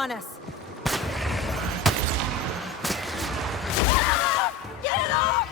on us. Get it off! Get it off!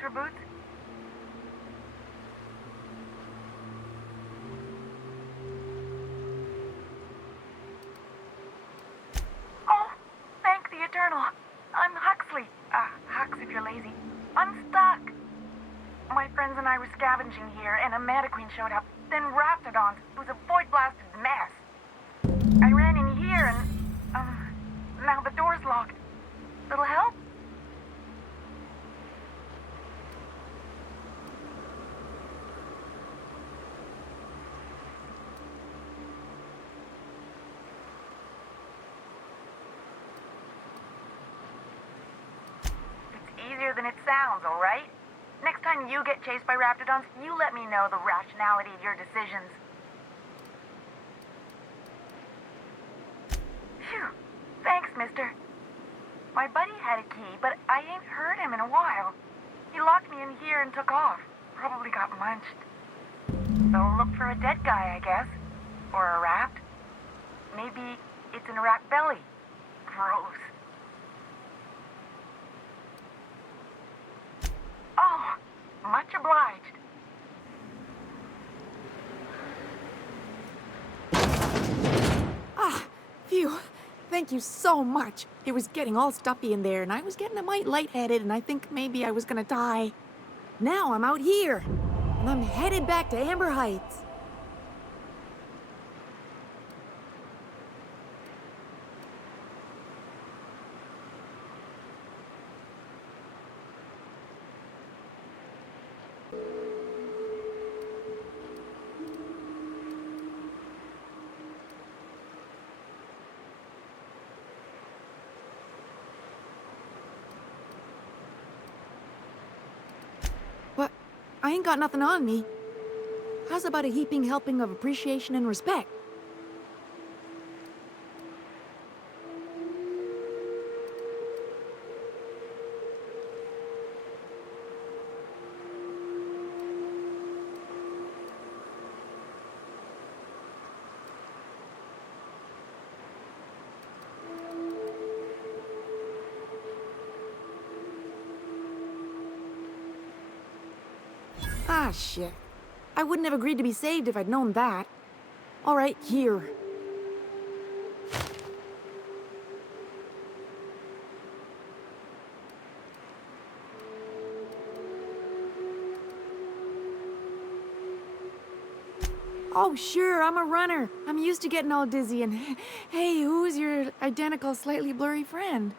for boots? Oh, thank the Eternal. I'm Huxley. Hux if you're lazy. I'm stuck. My friends and I were scavenging here, and a Mantiqueen showed up. Then Raptidons. It was a void-blasted mess. I ran in here and, now the door's locked. Little help? It's easier than it sounds, all right? Next time you get chased by Raptidons, you let me know the rationality of your decisions. Phew. Thanks, mister. My buddy had a key, but I ain't heard him in a while. He locked me in here and took off. Probably got munched. So look for a dead guy, I guess. Or a rat. Maybe it's in a rat belly. Gross. Oh, much obliged. Ah, phew. Thank you so much. It was getting all stuffy in there, and I was getting a mite lightheaded, and I think maybe I was gonna die. Now I'm out here, and I'm headed back to Amber Heights. But I ain't got nothing on me. How's about a heaping helping of appreciation and respect? Ah, shit. I wouldn't have agreed to be saved if I'd known that. All right, here. Oh, sure, I'm a runner. I'm used to getting all dizzy and... Hey, who's your identical, slightly blurry friend?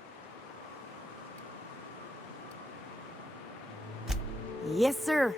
Yes, sir.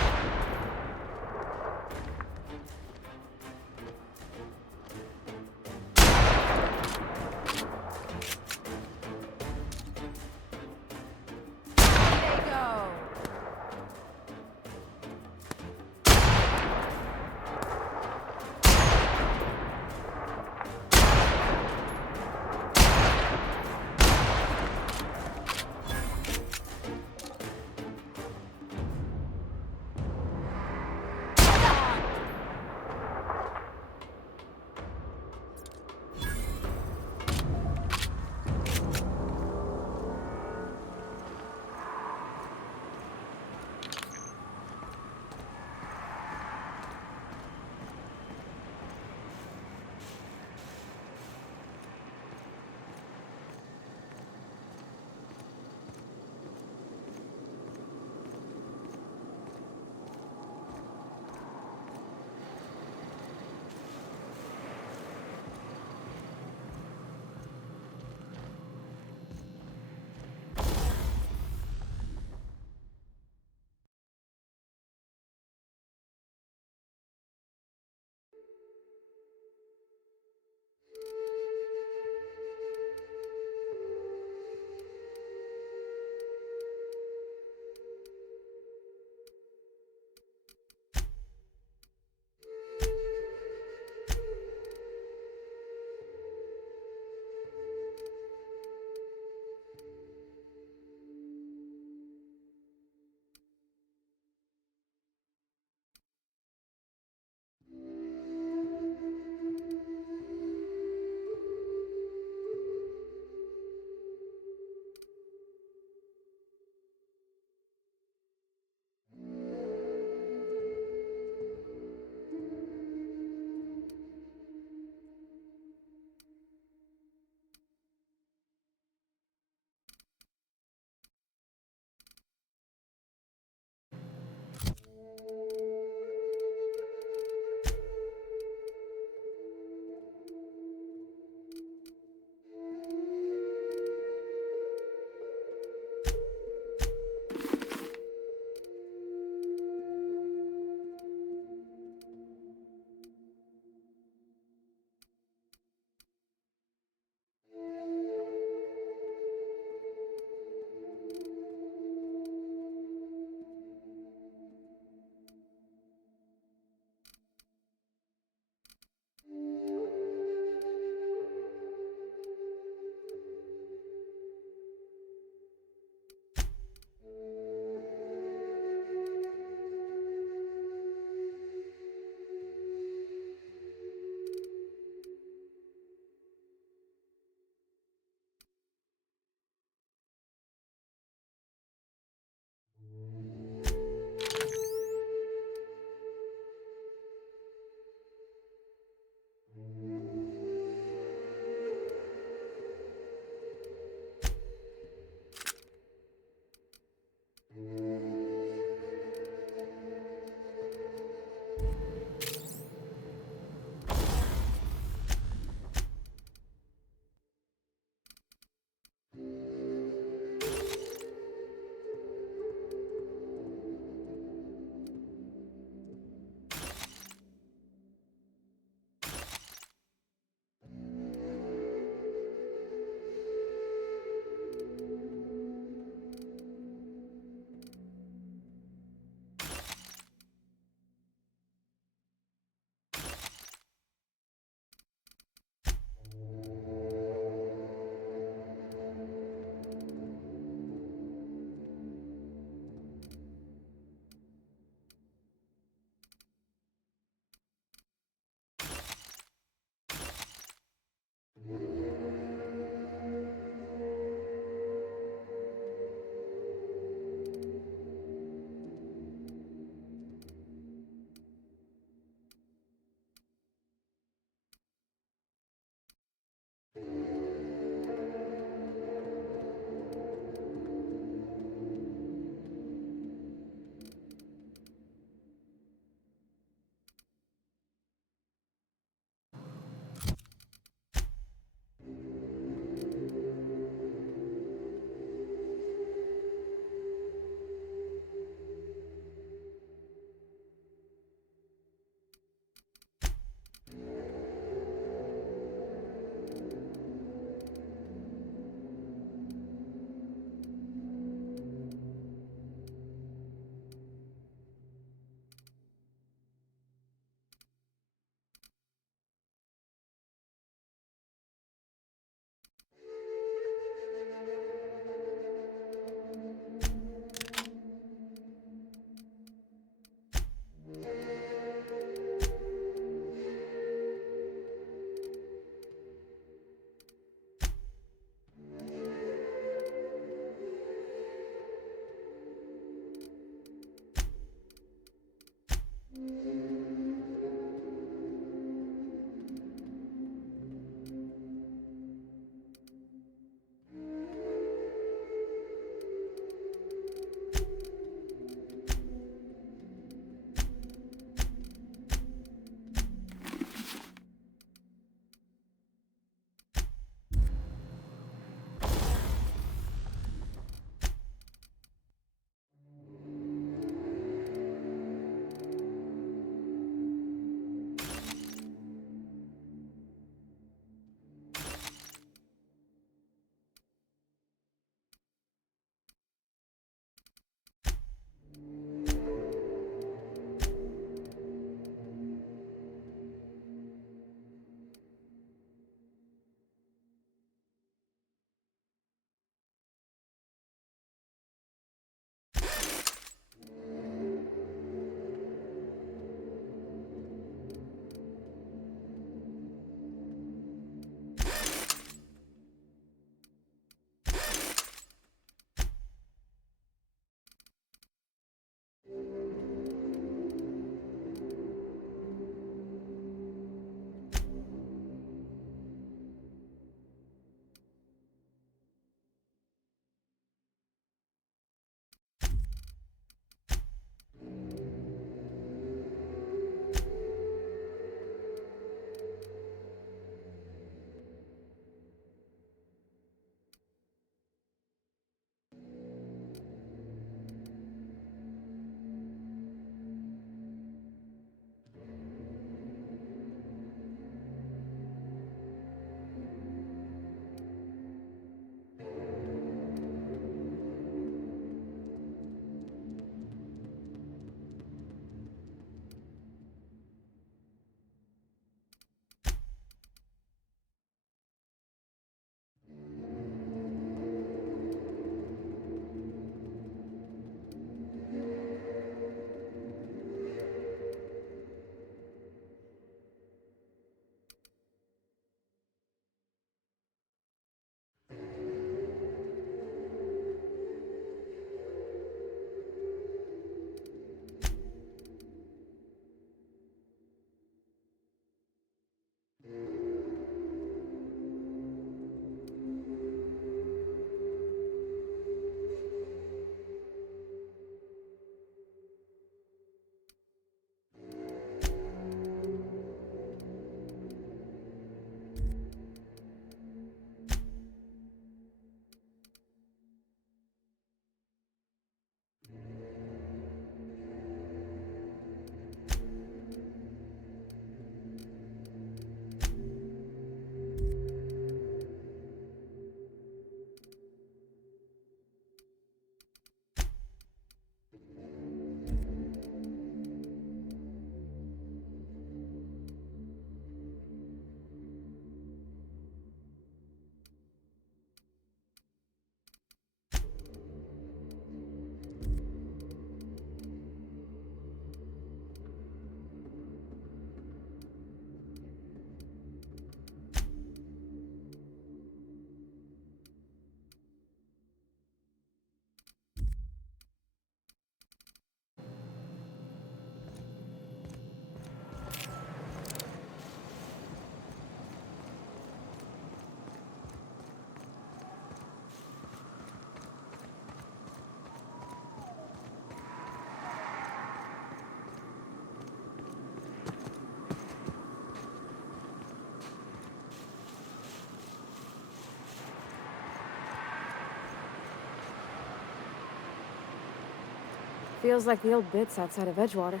Feels like the old bits outside of Edgewater.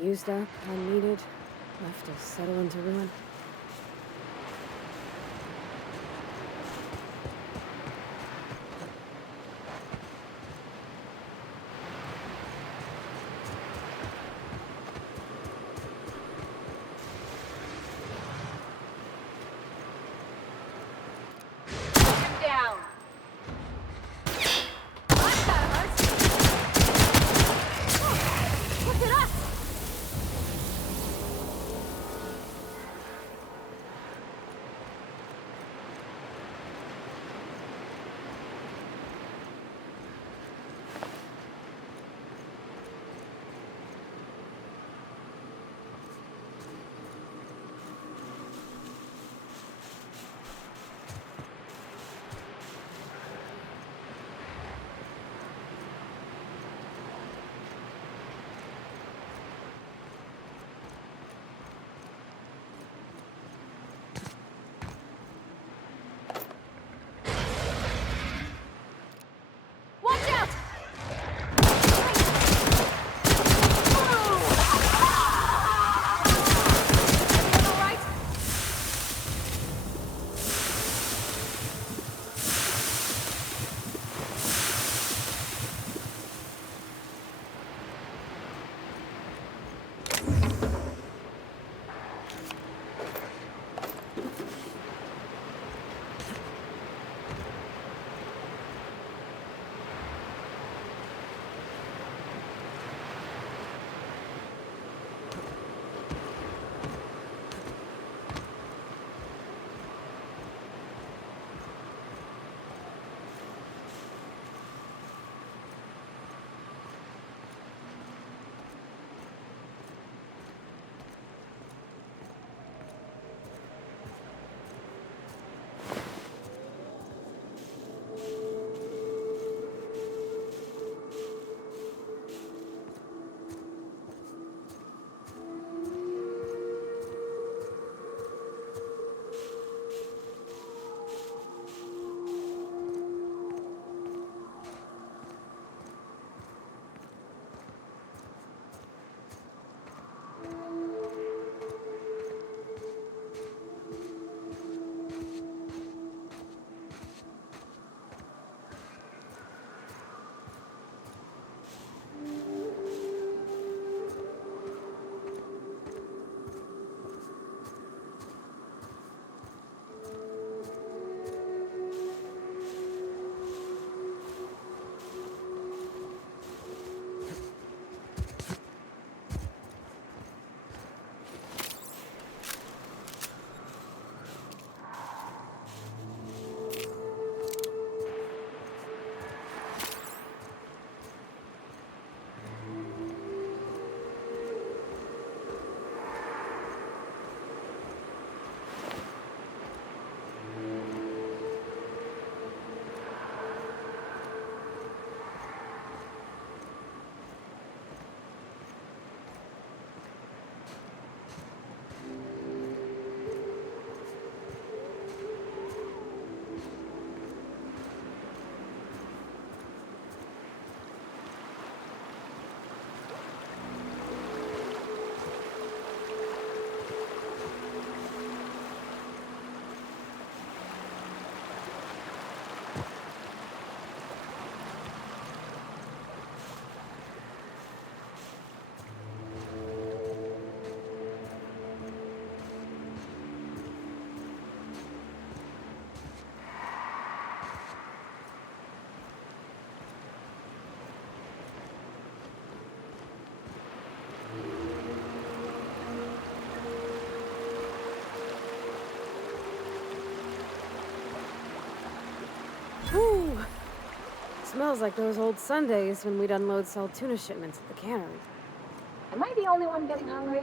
Used up, unneeded, left to settle into ruin. Down. Look at us! Watch out! Everyone all right? Whew. Smells like those old Sundays when we'd unload sell tuna shipments at the cannery. Am I the only one getting hungry?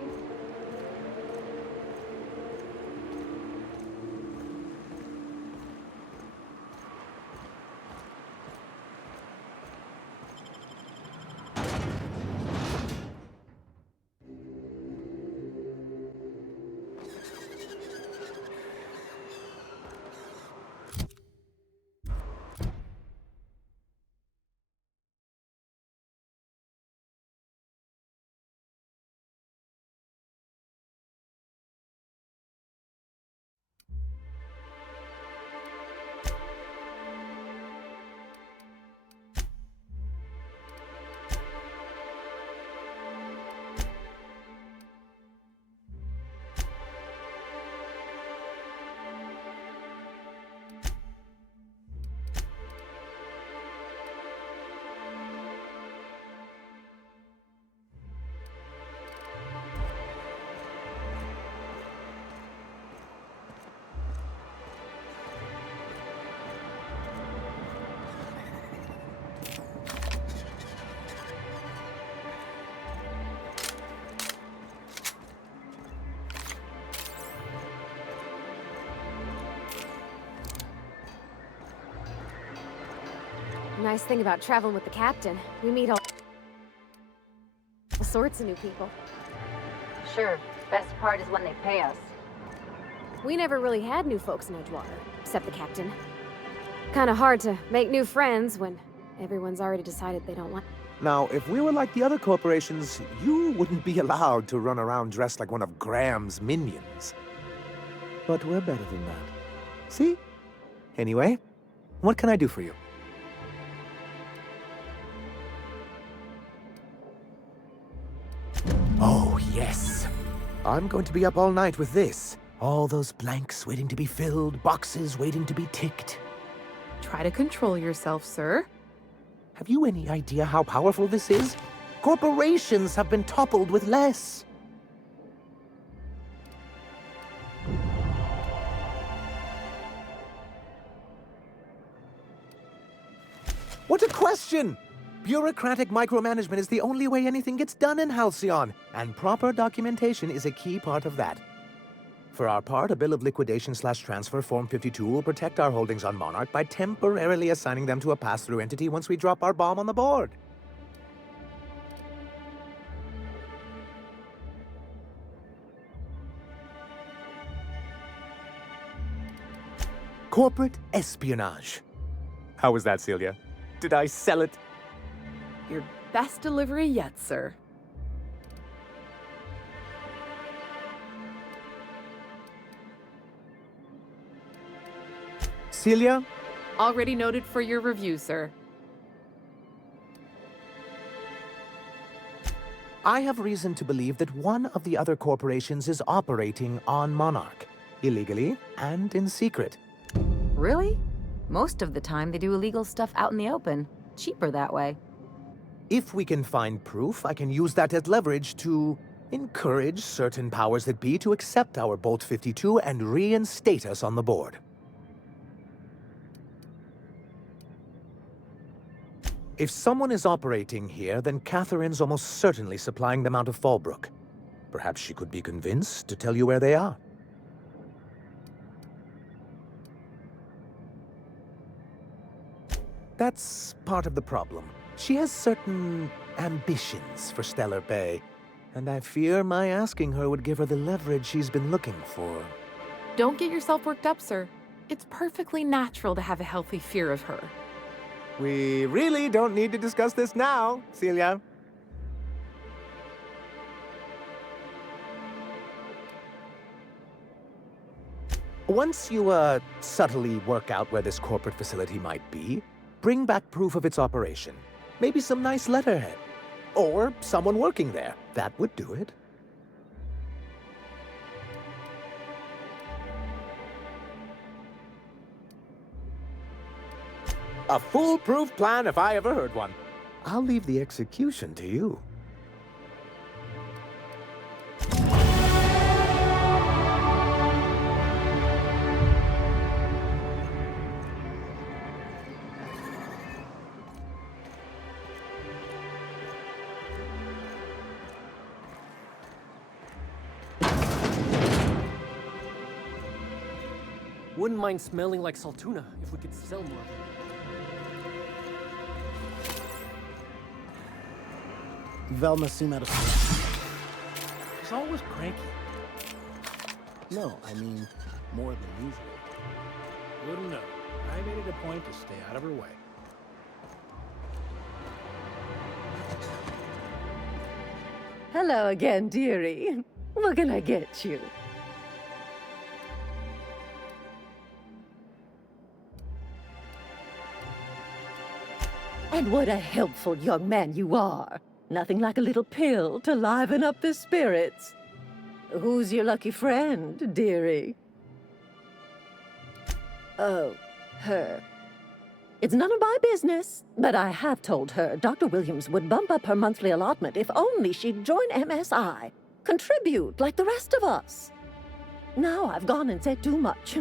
Nice thing about traveling with the captain. We meet all sorts of new people. Sure. Best part is when they pay us. We never really had new folks in Edgewater, except the captain. Kinda hard to make new friends when everyone's already decided they don't like. Now, if we were like the other corporations, you wouldn't be allowed to run around dressed like one of Graham's minions. But we're better than that. See? Anyway, what can I do for you? Oh, yes. I'm going to be up all night with this. All those blanks waiting to be filled, boxes waiting to be ticked. Try to control yourself, sir. Have you any idea how powerful this is? Corporations have been toppled with less. What a question! Bureaucratic micromanagement is the only way anything gets done in Halcyon, and proper documentation is a key part of that. For our part, a bill of liquidation/transfer Form 52 will protect our holdings on Monarch by temporarily assigning them to a pass-through entity once we drop our bomb on the board. Corporate espionage. How was that, Celia? Did I sell it? Your best delivery yet, sir. Celia? Already noted for your review, sir. I have reason to believe that one of the other corporations is operating on Monarch, illegally and in secret. Really? Most of the time they do illegal stuff out in the open. Cheaper that way. If we can find proof, I can use that as leverage to encourage certain powers that be to accept our Bolt 52 and reinstate us on the board. If someone is operating here, then Catherine's almost certainly supplying them out of Fallbrook. Perhaps she could be convinced to tell you where they are. That's part of the problem. She has certain ambitions for Stellar Bay, and I fear my asking her would give her the leverage she's been looking for. Don't get yourself worked up, sir. It's perfectly natural to have a healthy fear of her. We really don't need to discuss this now, Celia. Once you, subtly work out where this corporate facility might be, bring back proof of its operation. Maybe some nice letterhead. Or someone working there. That would do it. A foolproof plan if I ever heard one. I'll leave the execution to you. Wouldn't mind smelling like Saltuna if we could sell more of it. Velma seemed out of sorts. She's always cranky. No, I mean, more than usual. Wouldn't know. I made it a point to stay out of her way. Hello again, dearie. What can I get you? And what a helpful young man you are. Nothing like a little pill to liven up the spirits. Who's your lucky friend, dearie? Oh, her. It's none of my business, but I have told her Dr. Williams would bump up her monthly allotment if only she'd join MSI. Contribute like the rest of us. Now I've gone and said too much.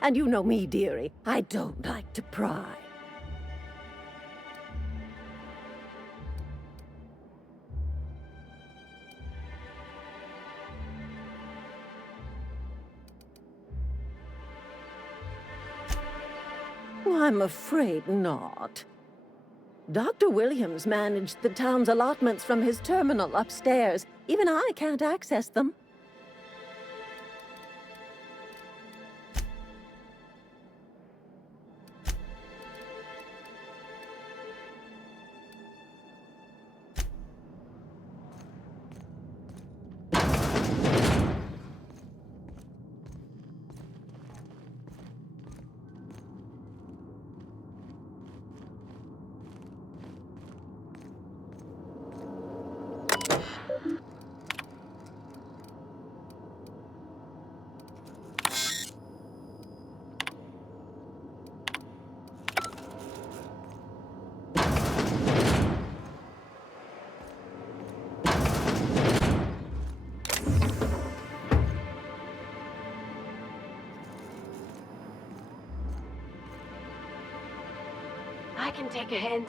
And you know me, dearie. I don't like to pry. I'm afraid not. Dr. Williams managed the town's allotments from his terminal upstairs. Even I can't access them. I can take a hint.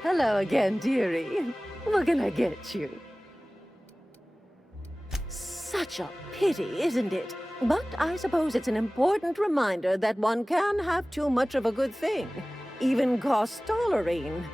Hello again, dearie. We're gonna get you. Such a pity, isn't it? But I suppose it's an important reminder that one can have too much of a good thing, even cost tolerine.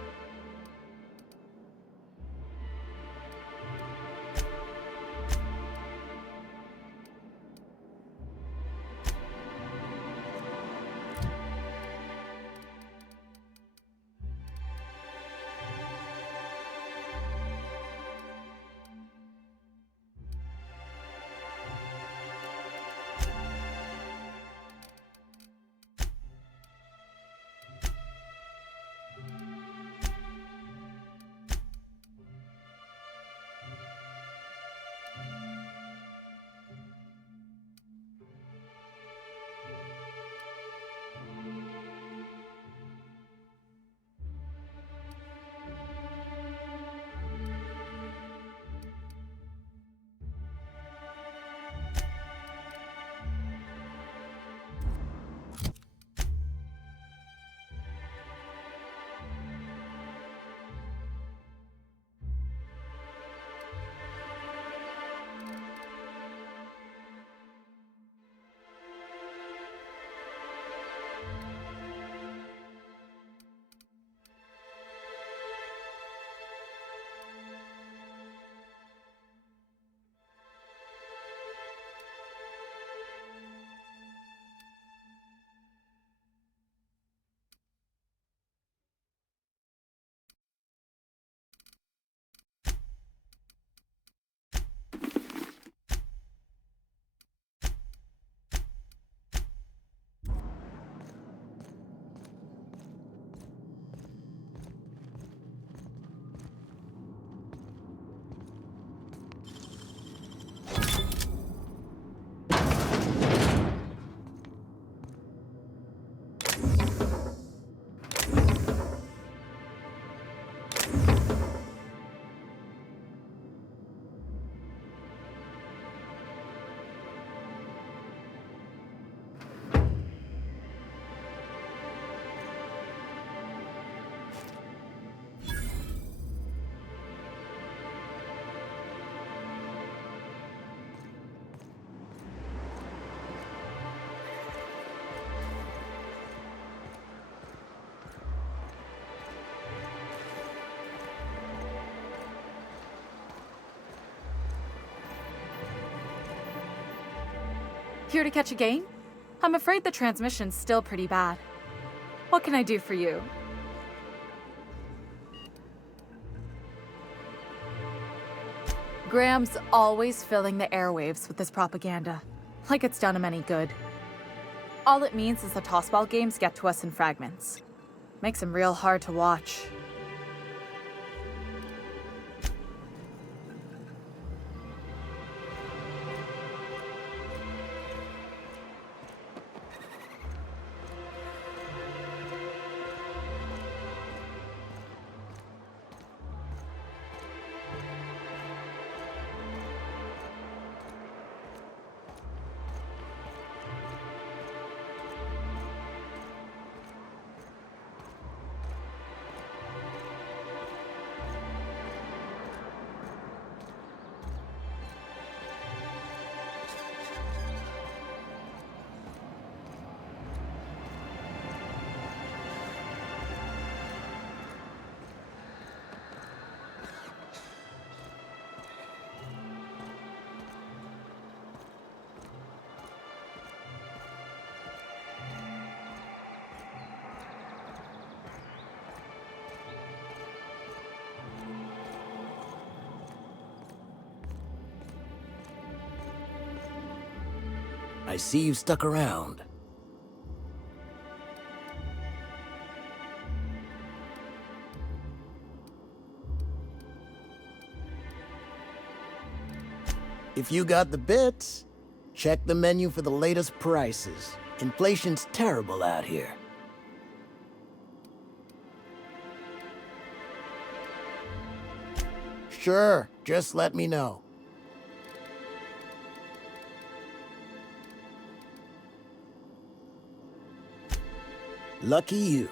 Here to catch a game? I'm afraid the transmission's still pretty bad. What can I do for you? Graham's always filling the airwaves with this propaganda, like it's done him any good. All it means is the tossball games get to us in fragments. Makes him real hard to watch. I see you've stuck around. If you got the bits, check the menu for the latest prices. Inflation's terrible out here. Sure, just let me know. Lucky you.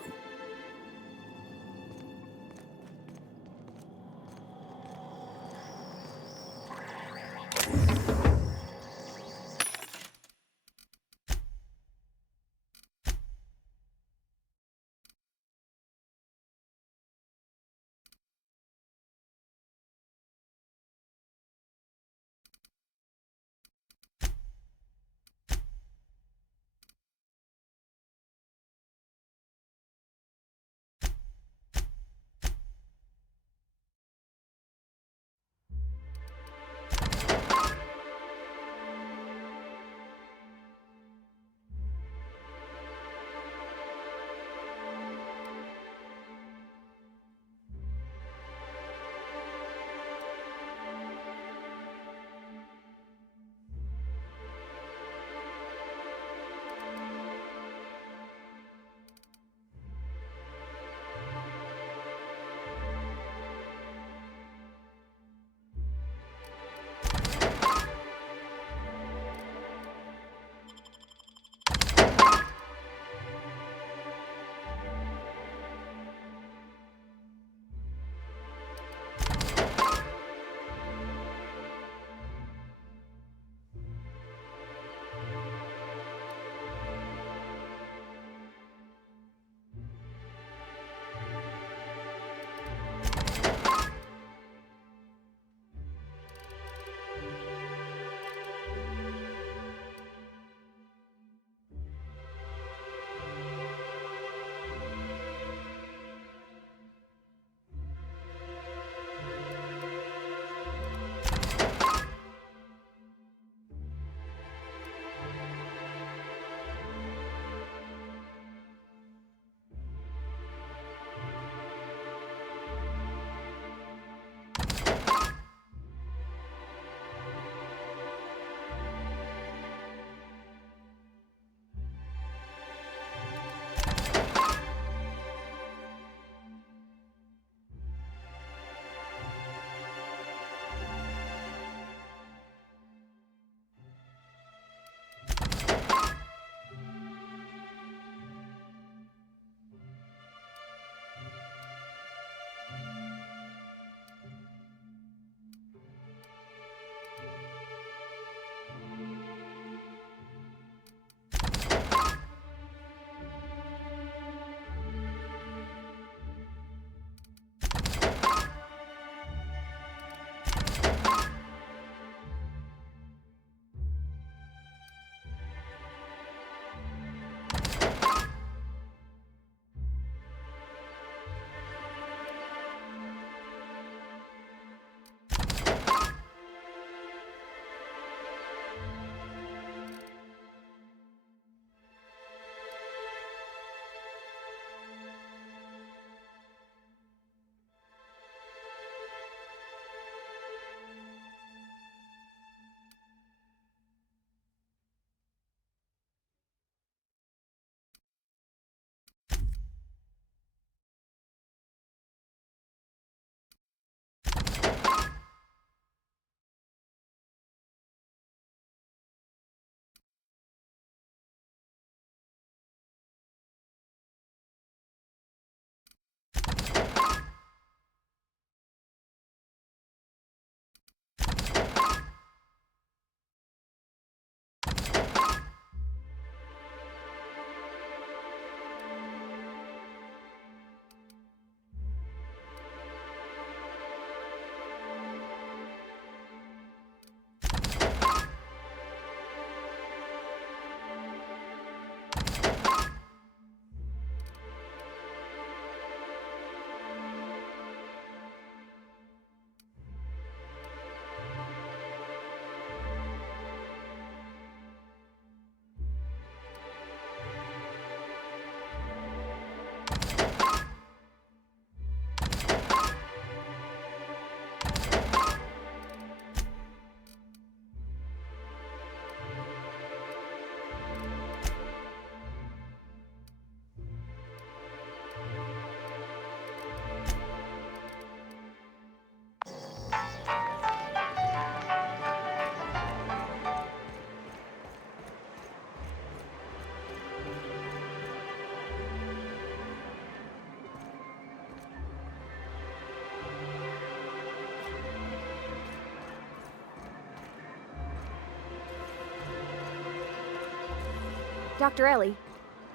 Dr. Ellie,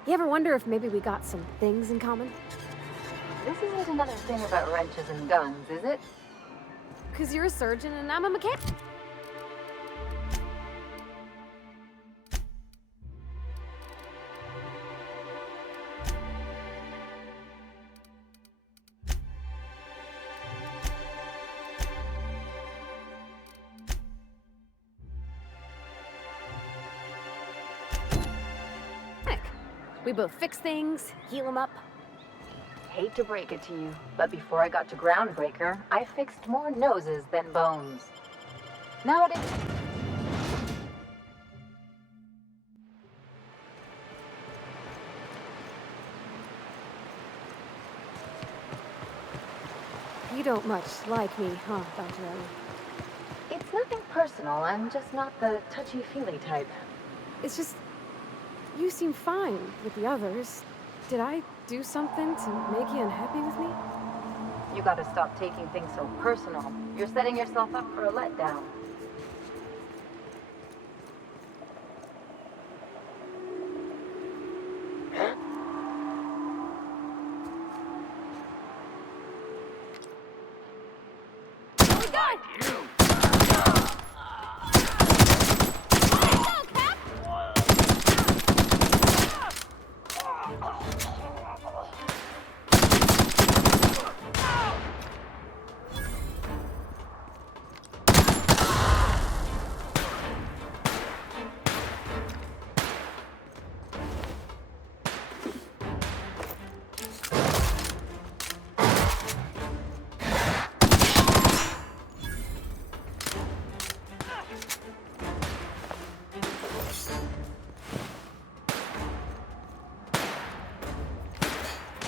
you ever wonder if maybe we got some things in common? This isn't another thing about wrenches and guns, is it? Because you're a surgeon and I'm a mechanic. We both fix things, heal them up. Hate to break it to you, but before I got to Groundbreaker, I fixed more noses than bones. Nowadays... You don't much like me, huh, Dr. Ellie? It's nothing personal, I'm just not the touchy-feely type. It's just... you seem fine with the others. Did I do something to make you unhappy with me? You gotta stop taking things so personal. You're setting yourself up for a letdown.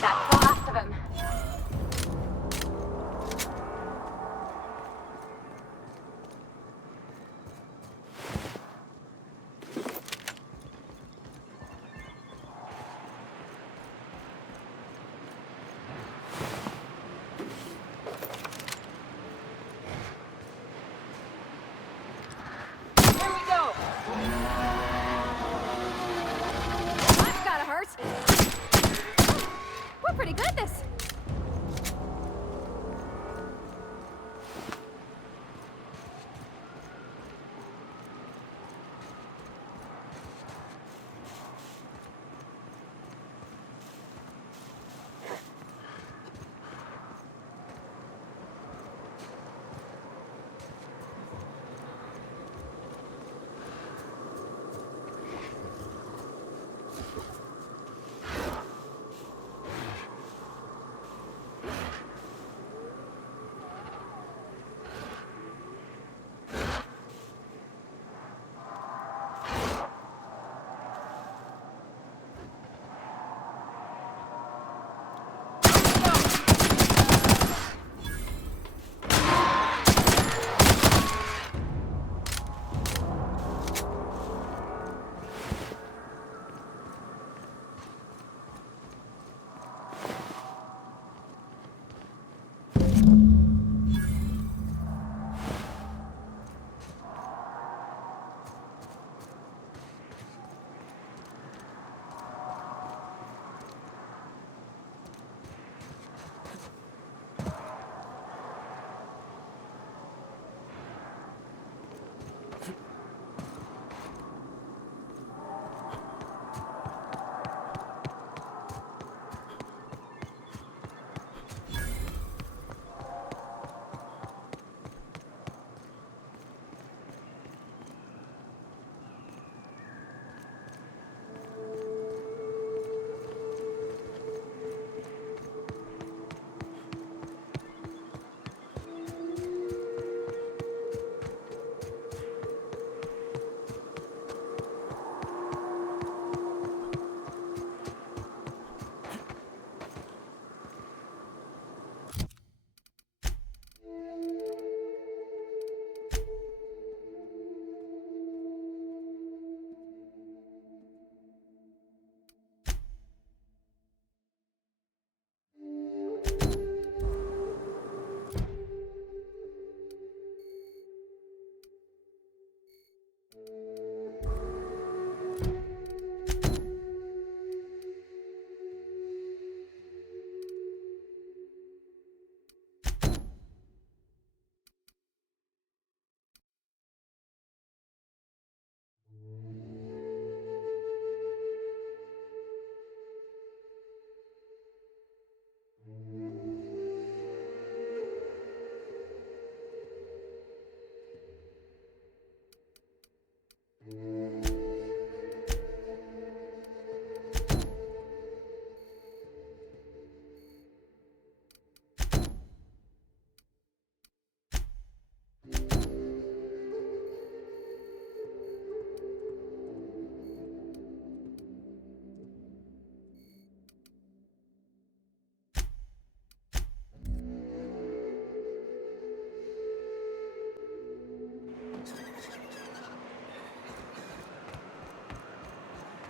That's the last of him. Here we go. That's gotta hurt. We're pretty good at this.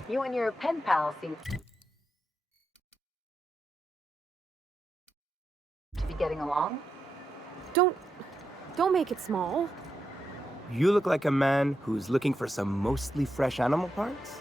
You and your pen pal seem to be getting along. Don't make it small. You look like a man who's looking for some mostly fresh animal parts?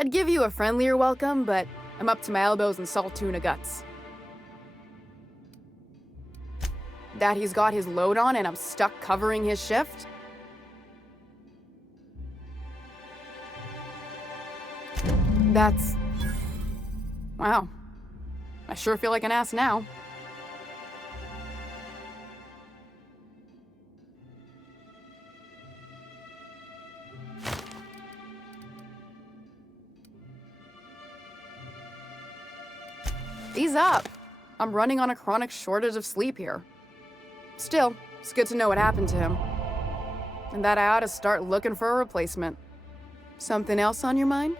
I'd give you a friendlier welcome, but I'm up to my elbows in salt tuna guts. Daddy's got his load on and I'm stuck covering his shift? That's... wow. I sure feel like an ass now. Ease up. I'm running on a chronic shortage of sleep here. Still, it's good to know what happened to him. And that I ought to start looking for a replacement. Something else on your mind?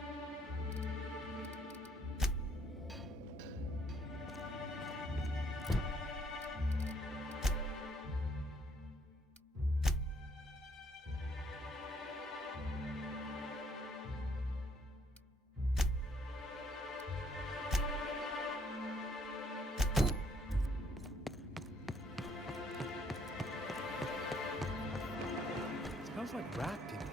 Smells like rat in here.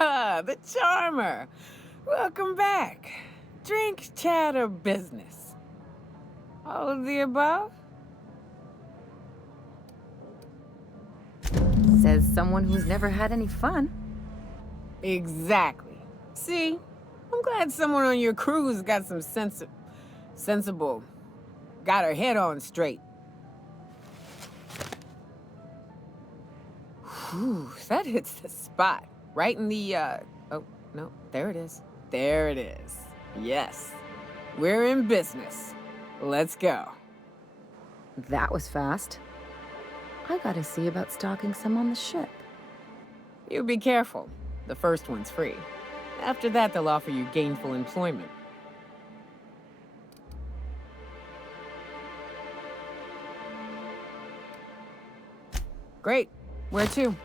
Ah, the charmer. Welcome back. Drink, chat, or business? All of the above? Says someone who's never had any fun. Exactly. See? I'm glad someone on your crew's got some sensible. Got her head on straight. Whew, that hits the spot. Right in the, oh, no, there it is. There it is. Yes. We're in business. Let's go. That was fast. I gotta see about stocking some on the ship. You be careful. The first one's free. After that, they'll offer you gainful employment. Great. Where to?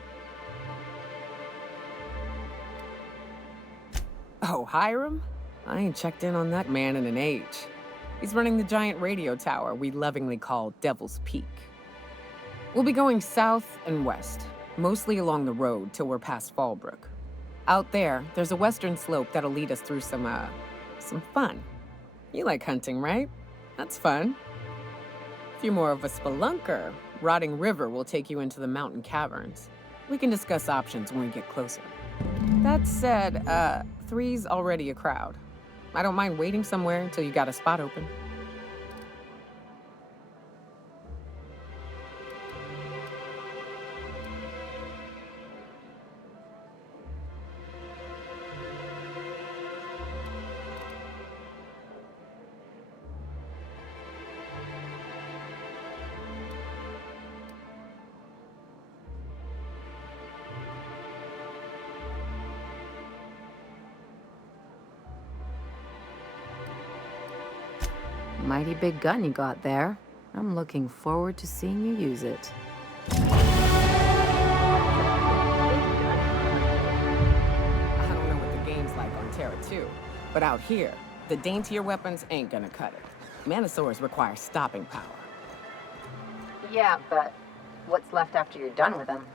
Oh, Hiram? I ain't checked in on that man in an age. He's running the giant radio tower we lovingly call Devil's Peak. We'll be going south and west, mostly along the road till we're past Fallbrook. Out there's a western slope that'll lead us through some fun. You like hunting, right? That's fun. If you're more of a spelunker, Rotting River will take you into the mountain caverns. We can discuss options when we get closer. That said, 3's already a crowd. I don't mind waiting somewhere until you got a spot open. Mighty big gun you got there. I'm looking forward to seeing you use it. I don't know what the game's like on Terra 2, but out here, the daintier weapons ain't gonna cut it. Manosaurs require stopping power. Yeah, but what's left after you're done with them?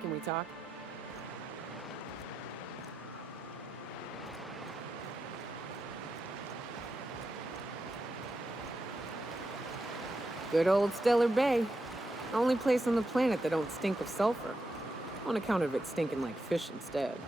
Can we talk? Good old Stellar Bay. Only place on the planet that don't stink of sulfur. On account of it stinking like fish instead.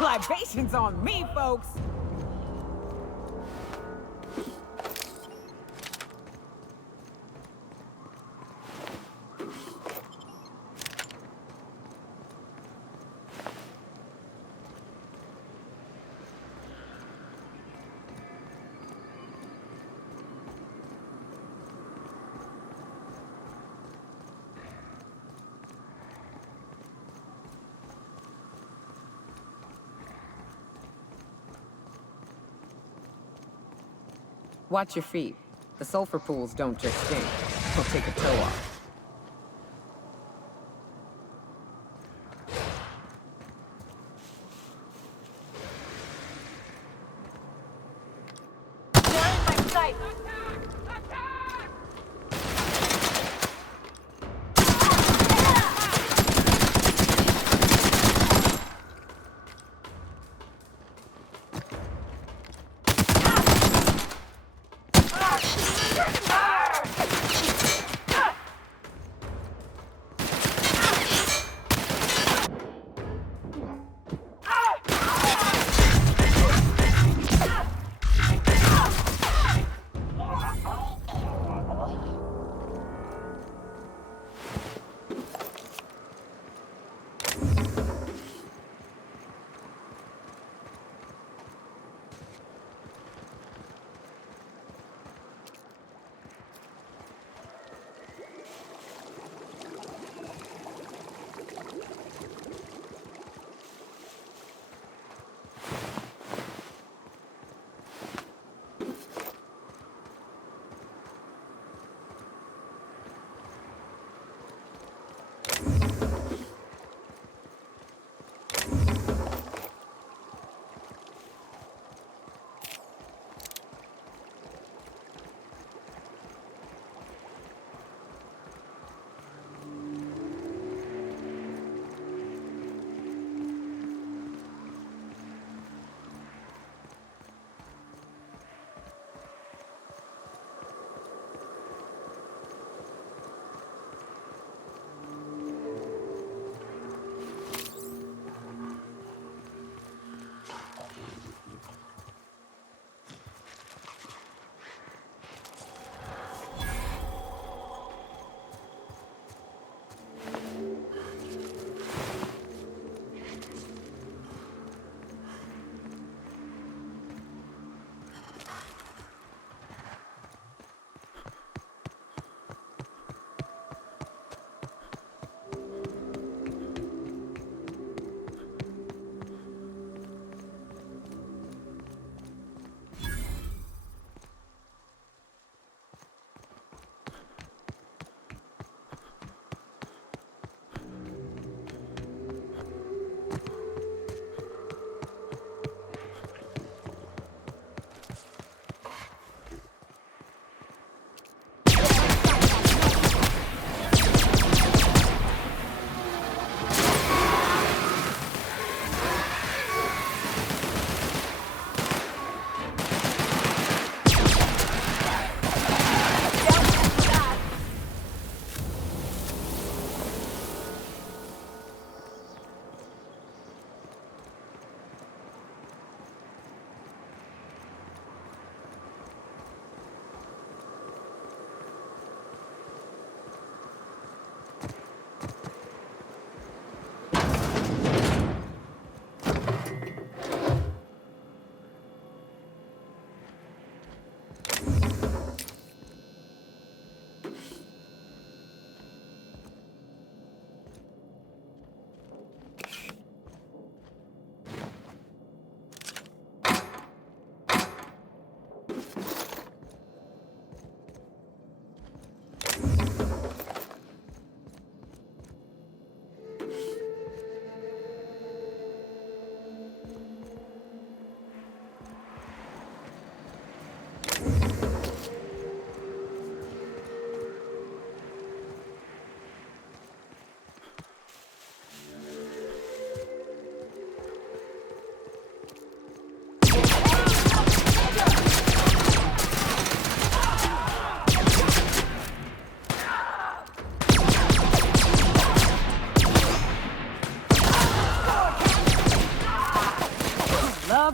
Libations on me, folks! Watch your feet. The sulfur pools don't just stink. They'll take a toe off.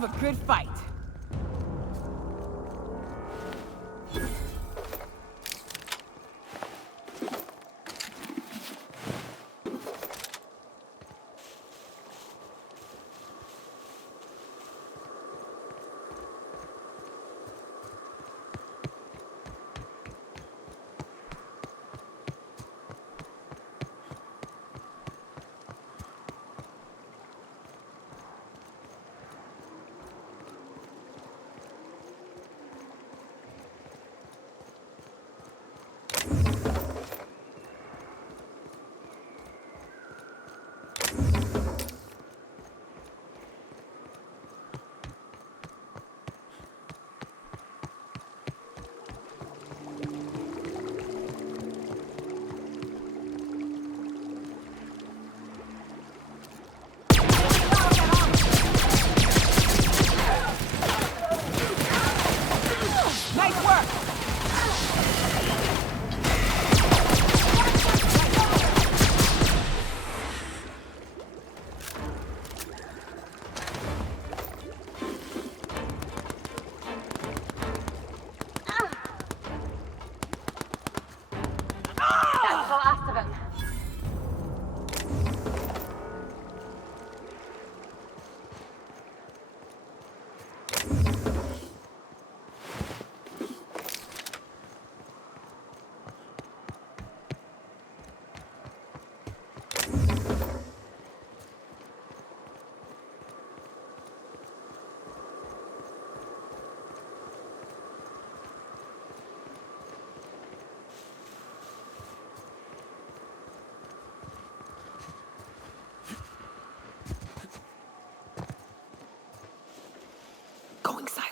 love a good fight. That's the last of him. Going silent.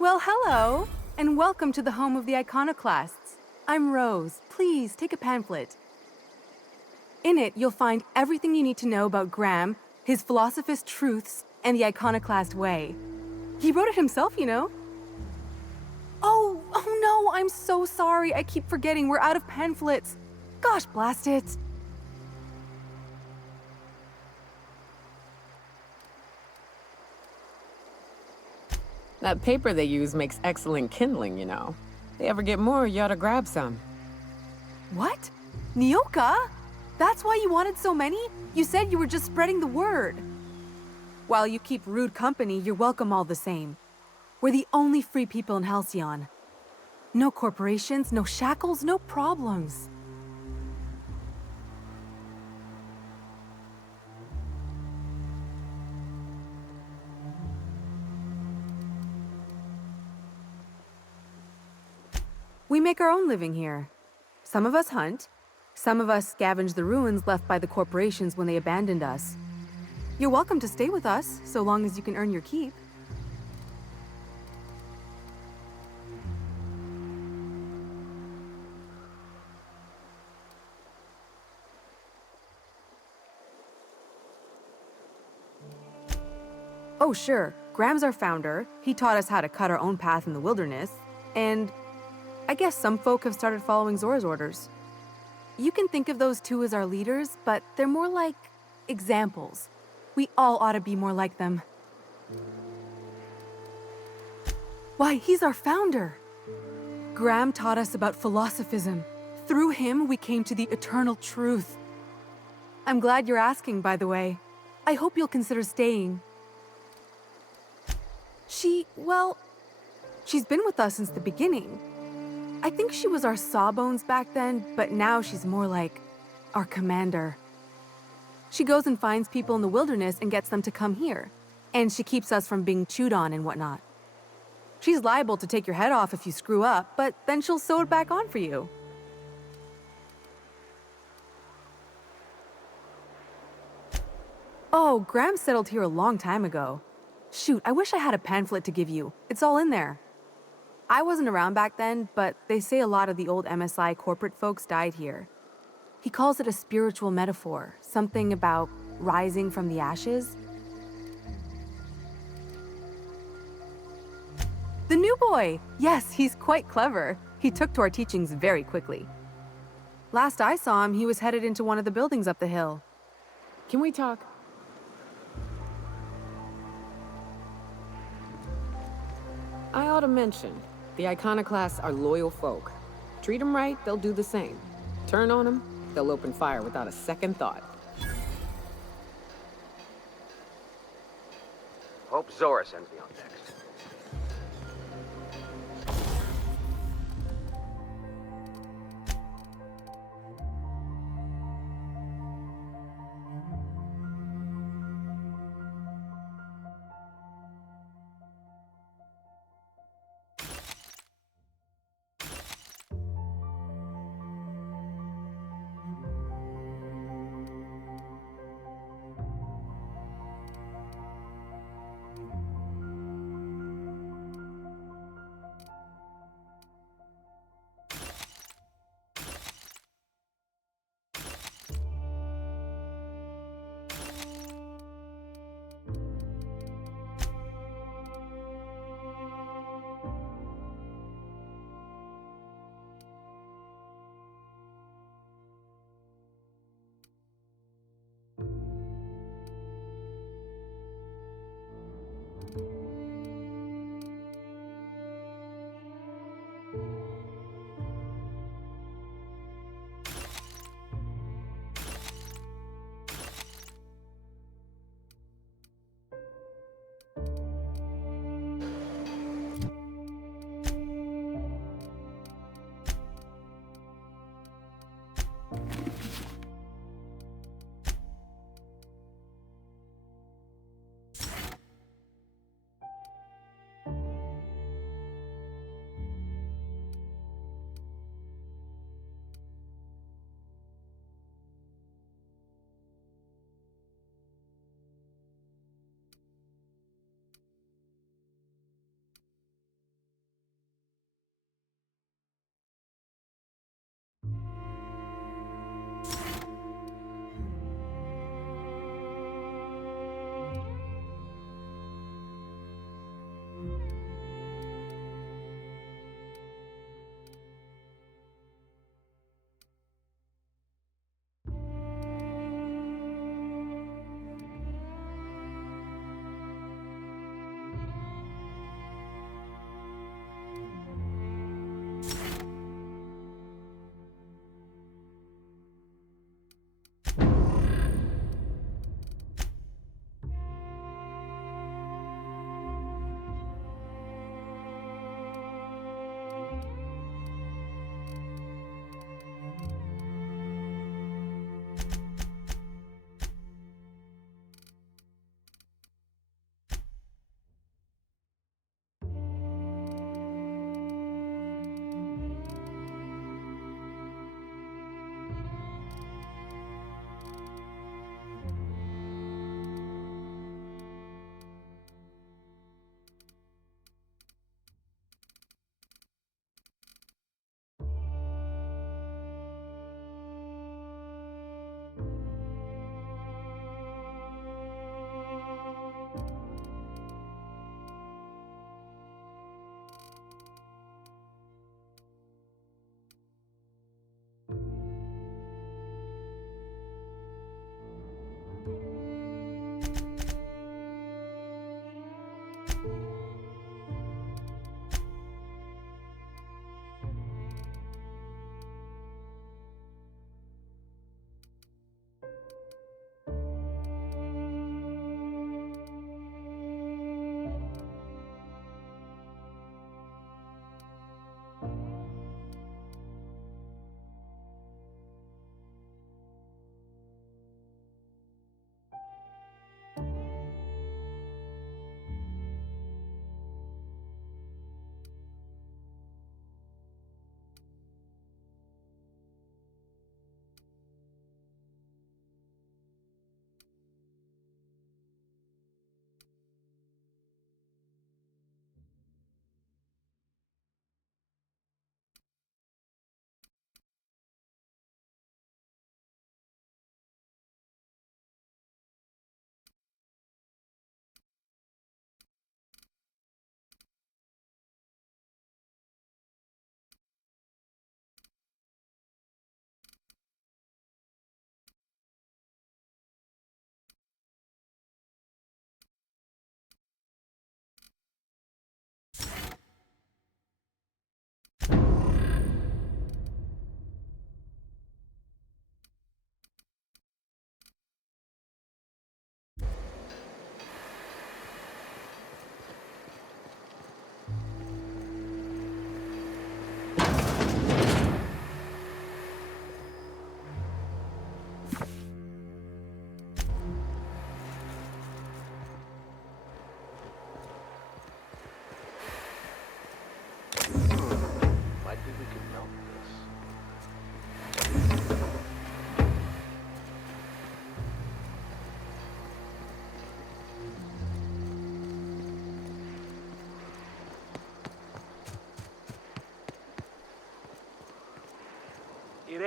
Well, hello, and welcome to the home of the iconoclasts. I'm Rose. Please take a pamphlet. In it, you'll find everything you need to know about Graham, his philosophist truths, and the iconoclast way. He wrote it himself, you know. Oh no, I'm so sorry. I keep forgetting we're out of pamphlets. Gosh, blast it. That paper they use makes excellent kindling, you know. If they ever get more, you ought to grab some. What? Nyoka? That's why you wanted so many? You said you were just spreading the word. While you keep rude company, you're welcome all the same. We're the only free people in Halcyon. No corporations, no shackles, no problems. We make our own living here. Some of us hunt, some of us scavenge the ruins left by the corporations when they abandoned us. You're welcome to stay with us, so long as you can earn your keep. Oh, sure. Graham's our founder. He taught us how to cut our own path in the wilderness. And I guess some folk have started following Zora's orders. You can think of those two as our leaders, but they're more like examples. We all ought to be more like them. Why, he's our founder. Graham taught us about philosophism. Through him, we came to the eternal truth. I'm glad you're asking, by the way. I hope you'll consider staying. She's been with us since the beginning. I think she was our sawbones back then, but now she's more like our commander. She goes and finds people in the wilderness and gets them to come here. And she keeps us from being chewed on and whatnot. She's liable to take your head off if you screw up, but then she'll sew it back on for you. Oh, Graham settled here a long time ago. Shoot, I wish I had a pamphlet to give you. It's all in there. I wasn't around back then, but they say a lot of the old MSI corporate folks died here. He calls it a spiritual metaphor, something about rising from the ashes. The new boy! Yes, he's quite clever. He took to our teachings very quickly. Last I saw him, he was headed into one of the buildings up the hill. Can we talk? I ought to mention, the Iconoclasts are loyal folk. Treat them right, they'll do the same. Turn on them, they'll open fire without a second thought. Hope Zora sends me on next.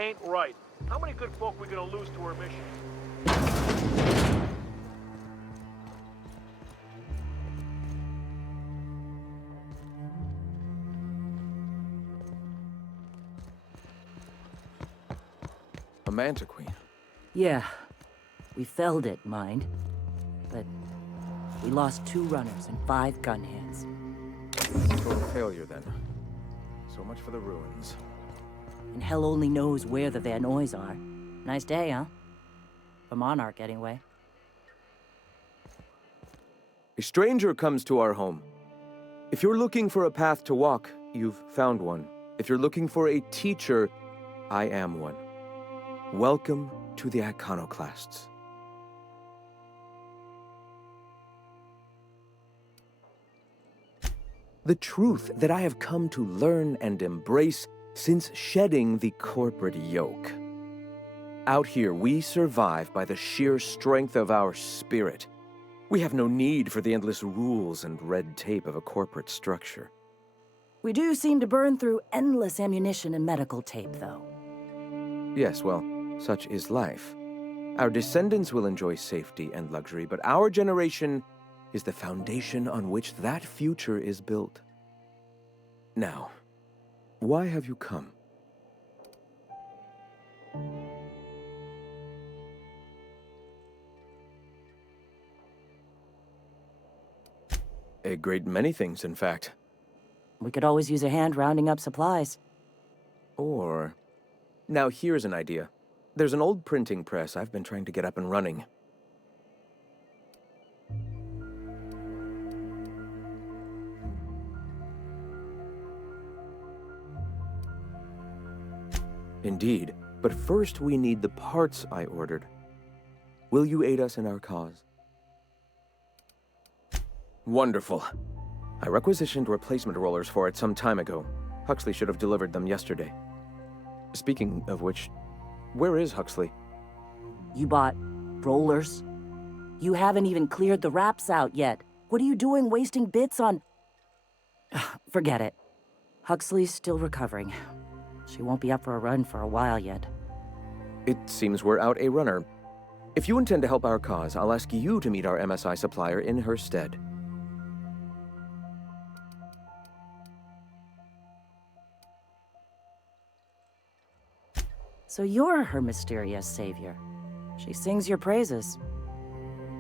ain't right. How many good folk we gonna lose to our mission? A Manta Queen. Yeah. We felled it, mind. But we lost 2 runners and 5 gun hands. Total failure, then. So much for the ruins. And hell only knows where the Van Noys are. Nice day, huh? For Monarch, anyway. A stranger comes to our home. If you're looking for a path to walk, you've found one. If you're looking for a teacher, I am one. Welcome to the Iconoclasts. The truth that I have come to learn and embrace since shedding the corporate yoke. Out here, we survive by the sheer strength of our spirit. We have no need for the endless rules and red tape of a corporate structure. We do seem to burn through endless ammunition and medical tape, though. Yes, well, such is life. Our descendants will enjoy safety and luxury, but our generation is the foundation on which that future is built. Now, why have you come? A great many things, in fact. We could always use a hand rounding up supplies. Or... Now here's an idea. There's an old printing press I've been trying to get up and running. Indeed, but first we need the parts I ordered. Will you aid us in our cause? Wonderful. I requisitioned replacement rollers for it some time ago. Huxley should have delivered them yesterday. Speaking of which, where is Huxley? You bought rollers? You haven't even cleared the wraps out yet. What are you doing wasting bits on... Forget it. Huxley's still recovering. She won't be up for a run for a while yet. It seems we're out a runner. If you intend to help our cause, I'll ask you to meet our MSI supplier in her stead. So you're her mysterious savior. She sings your praises.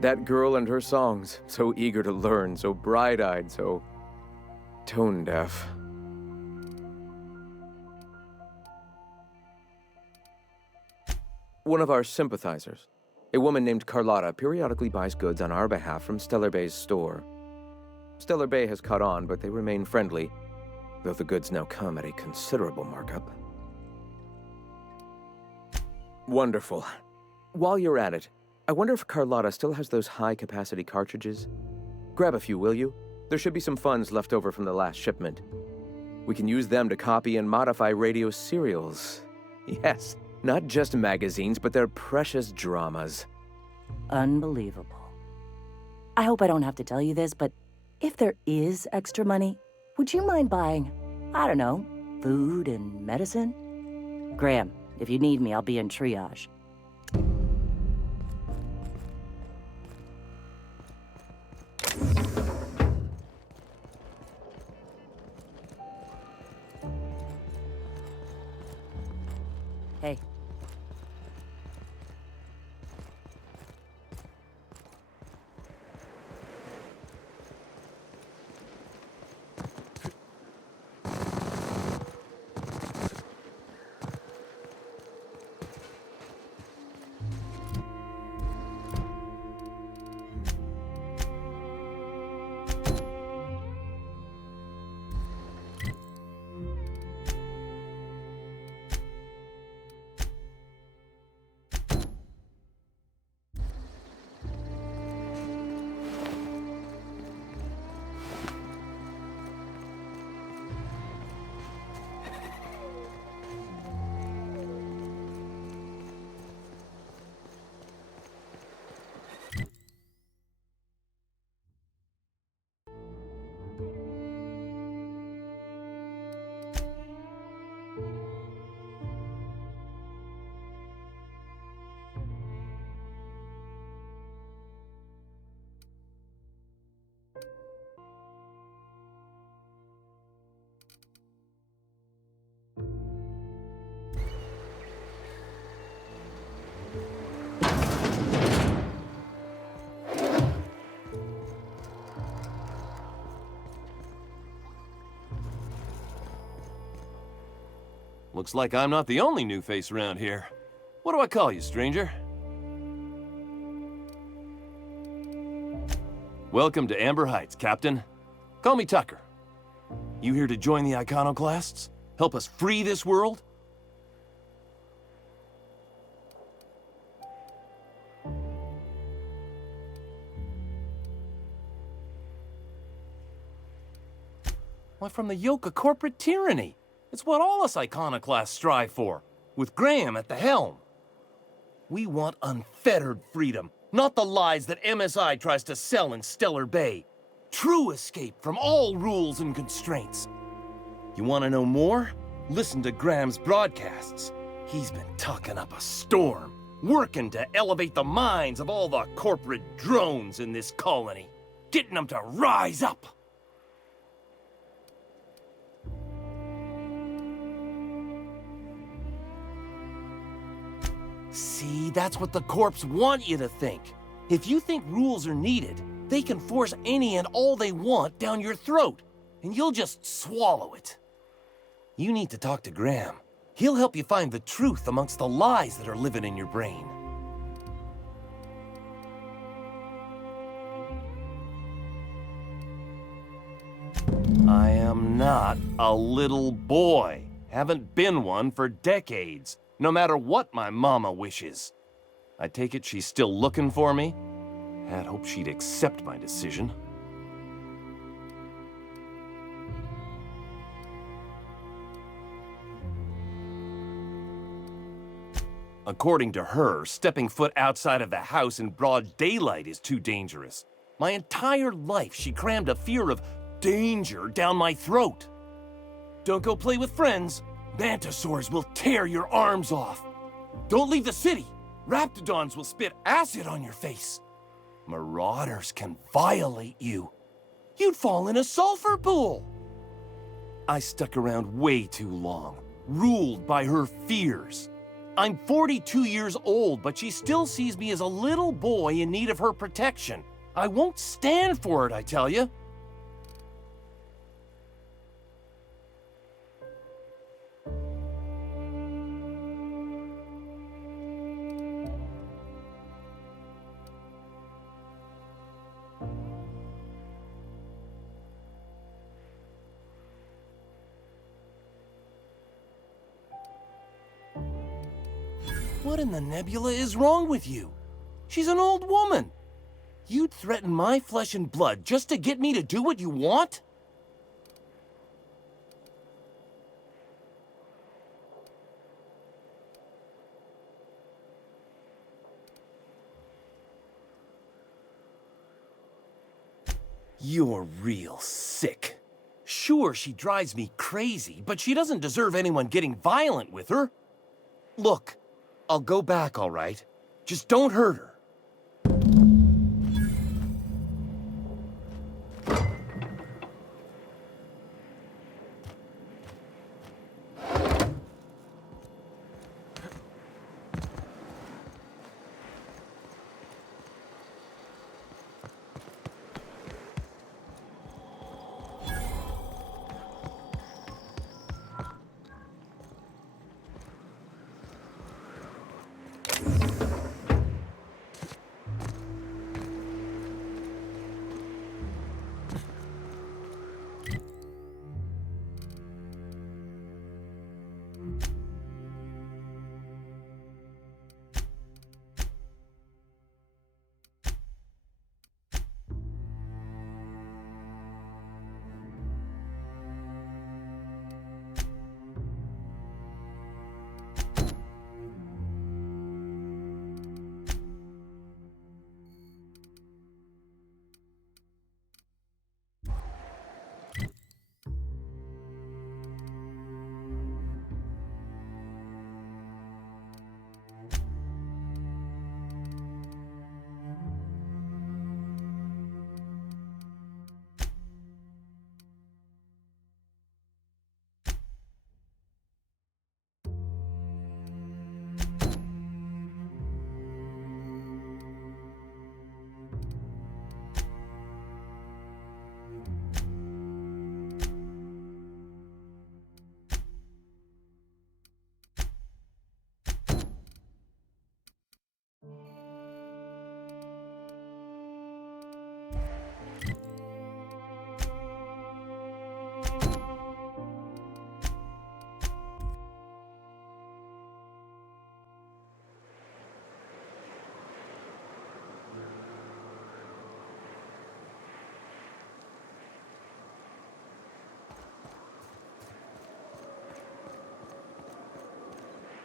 That girl and her songs, so eager to learn, so bright-eyed, so tone-deaf. One of our sympathizers, a woman named Carlotta, periodically buys goods on our behalf from Stellar Bay's store. Stellar Bay has caught on, but they remain friendly, though the goods now come at a considerable markup. Wonderful. While you're at it, I wonder if Carlotta still has those high-capacity cartridges? Grab a few, will you? There should be some funds left over from the last shipment. We can use them to copy and modify radio serials. Yes, not just magazines, but their precious dramas. Unbelievable. I hope I don't have to tell you this, but if there is extra money, would you mind buying, I don't know, food and medicine? Graham, if you need me, I'll be in triage. Hey. Looks like I'm not the only new face around here. What do I call you, stranger? Welcome to Amber Heights, Captain. Call me Tucker. You here to join the Iconoclasts? Help us free this world? Why, from the yoke of corporate tyranny. It's what all us iconoclasts strive for, with Graham at the helm. We want unfettered freedom, not the lies that MSI tries to sell in Stellar Bay. True escape from all rules and constraints. You want to know more? Listen to Graham's broadcasts. He's been talking up a storm, working to elevate the minds of all the corporate drones in this colony, getting them to rise up. See, that's what the corps want you to think. If you think rules are needed, they can force any and all they want down your throat, and you'll just swallow it. You need to talk to Graham. He'll help you find the truth amongst the lies that are living in your brain. I am not a little boy. Haven't been one for decades. No matter what my mama wishes. I take it she's still looking for me? Had hoped she'd accept my decision. According to her, stepping foot outside of the house in broad daylight is too dangerous. My entire life she crammed a fear of danger down my throat. Don't go play with friends. Mantisaurs will tear your arms off. Don't leave the city. Raptidons will spit acid on your face. Marauders can violate you. You'd fall in a sulfur pool. I stuck around way too long, ruled by her fears. I'm 42 years old, but she still sees me as a little boy in need of her protection. I won't stand for it, I tell you. What in the nebula is wrong with you? She's an old woman. You'd threaten my flesh and blood just to get me to do what you want? You're real sick. Sure, she drives me crazy, but she doesn't deserve anyone getting violent with her. Look, I'll go back, all right? Just don't hurt her.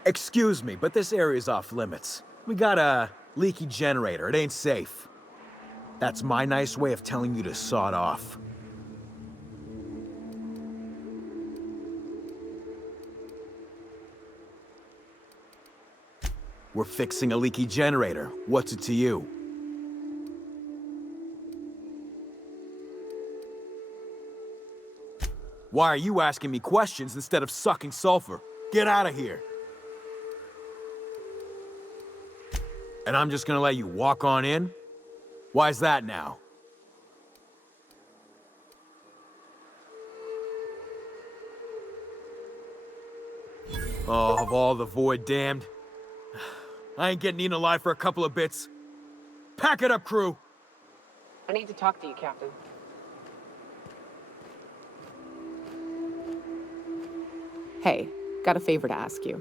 Excuse me, but this area's off limits. We got a leaky generator. It ain't safe. That's my nice way of telling you to sod off. We're fixing a leaky generator. What's it to you? Why are you asking me questions instead of sucking sulfur? Get out of here! And I'm just gonna let you walk on in? Why's that now? Oh, of all the void damned. I ain't getting eaten alive for a couple of bits. Pack it up, crew! I need to talk to you, Captain. Hey, got a favor to ask you.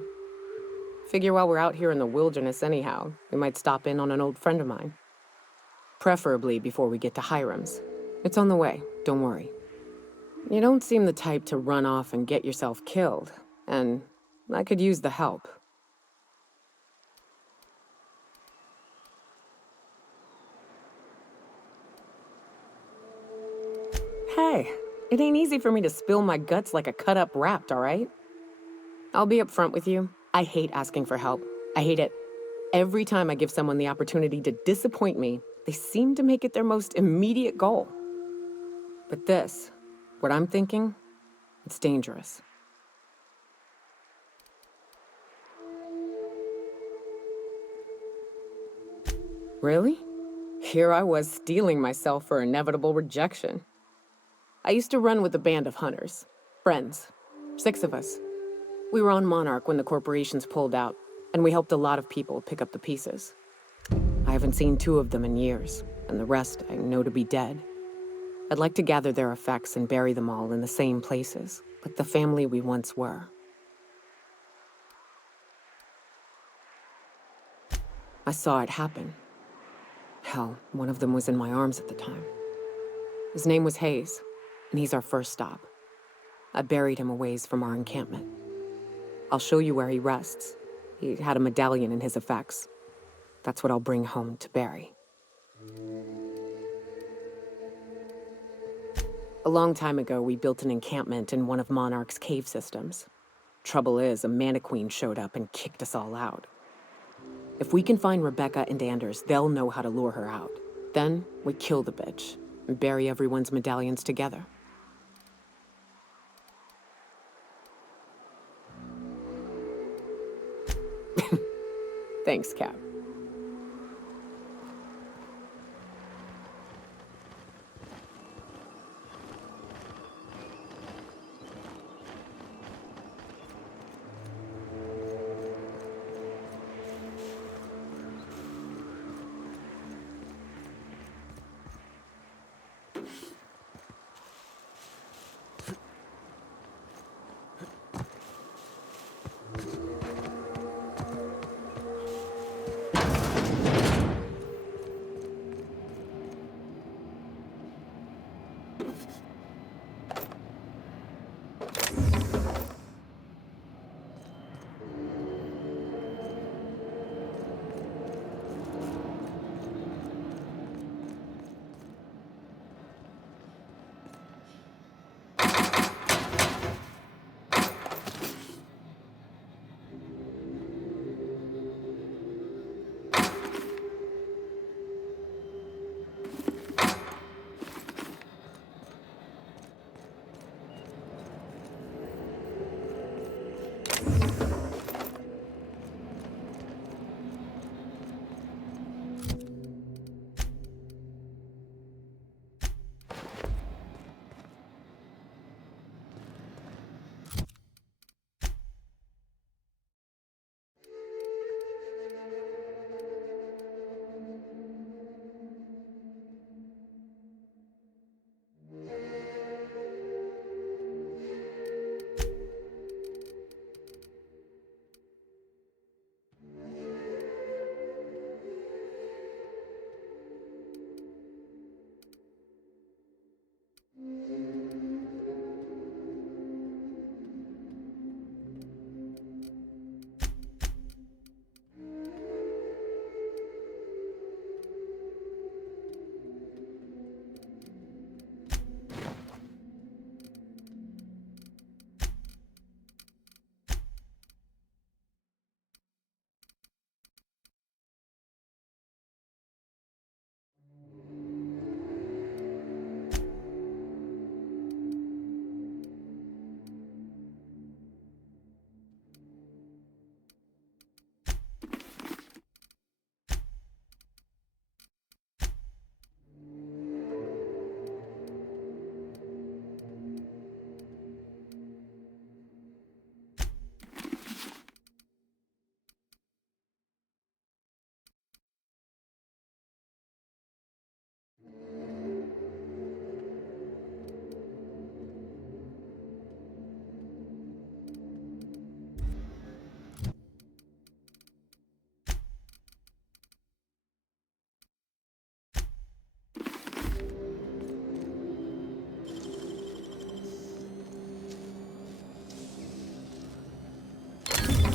Figure while we're out here in the wilderness anyhow, we might stop in on an old friend of mine. Preferably before we get to Hiram's. It's on the way, don't worry. You don't seem the type to run off and get yourself killed, and I could use the help. Hey, it ain't easy for me to spill my guts like a cut-up rat, all right? I'll be upfront with you. I hate asking for help. I hate it. Every time I give someone the opportunity to disappoint me, they seem to make it their most immediate goal. But this, what I'm thinking, it's dangerous. Really? Here I was steeling myself for inevitable rejection. I used to run with a band of hunters. Friends. 6 of us. We were on Monarch when the corporations pulled out, and we helped a lot of people pick up the pieces. I haven't seen 2 of them in years, and the rest I know to be dead. I'd like to gather their effects and bury them all in the same places, like the family we once were. I saw it happen. Hell, one of them was in my arms at the time. His name was Hayes, and he's our first stop. I buried him a ways from our encampment. I'll show you where he rests. He had a medallion in his effects. That's what I'll bring home to Barry. A long time ago, we built an encampment in one of Monarch's cave systems. Trouble is, a Mannequin showed up and kicked us all out. If we can find Rebecca and Anders, they'll know how to lure her out. Then, we kill the bitch and bury everyone's medallions together. Thanks, Cap.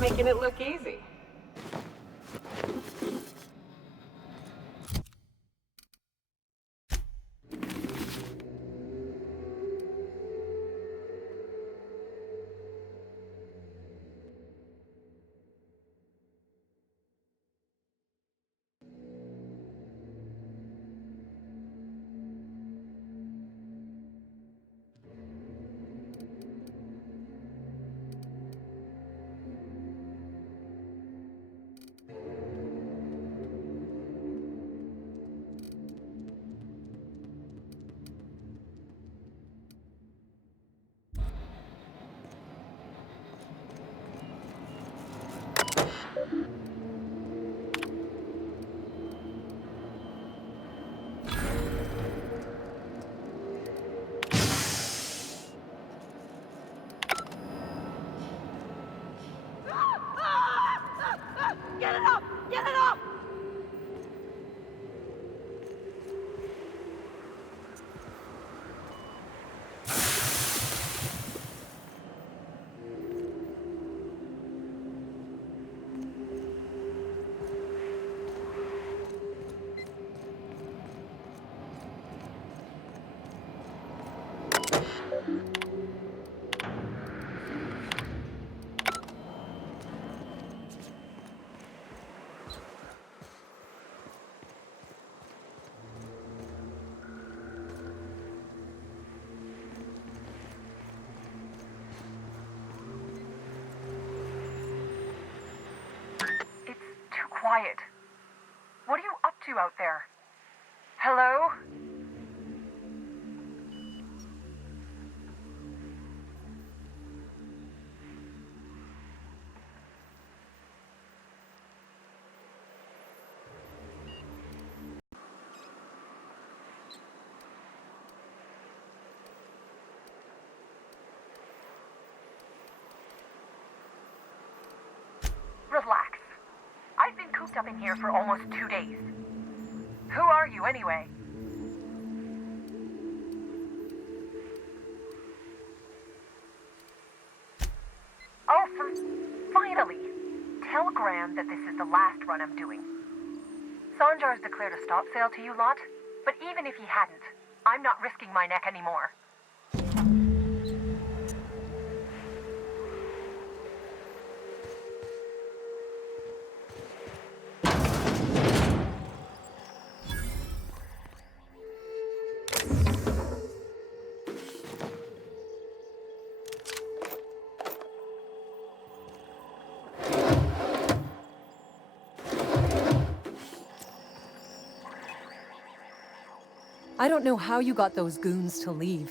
making it look easy. Get it up! Get it up! Quiet. What are you up to out there? Hello? Relax. I've been cooped up in here for almost 2 days. Who are you, anyway? Oh, finally! Tell Graham that this is the last run I'm doing. Sanjar's declared a stop sale to you lot, but even if he hadn't, I'm not risking my neck anymore. I don't know how you got those goons to leave,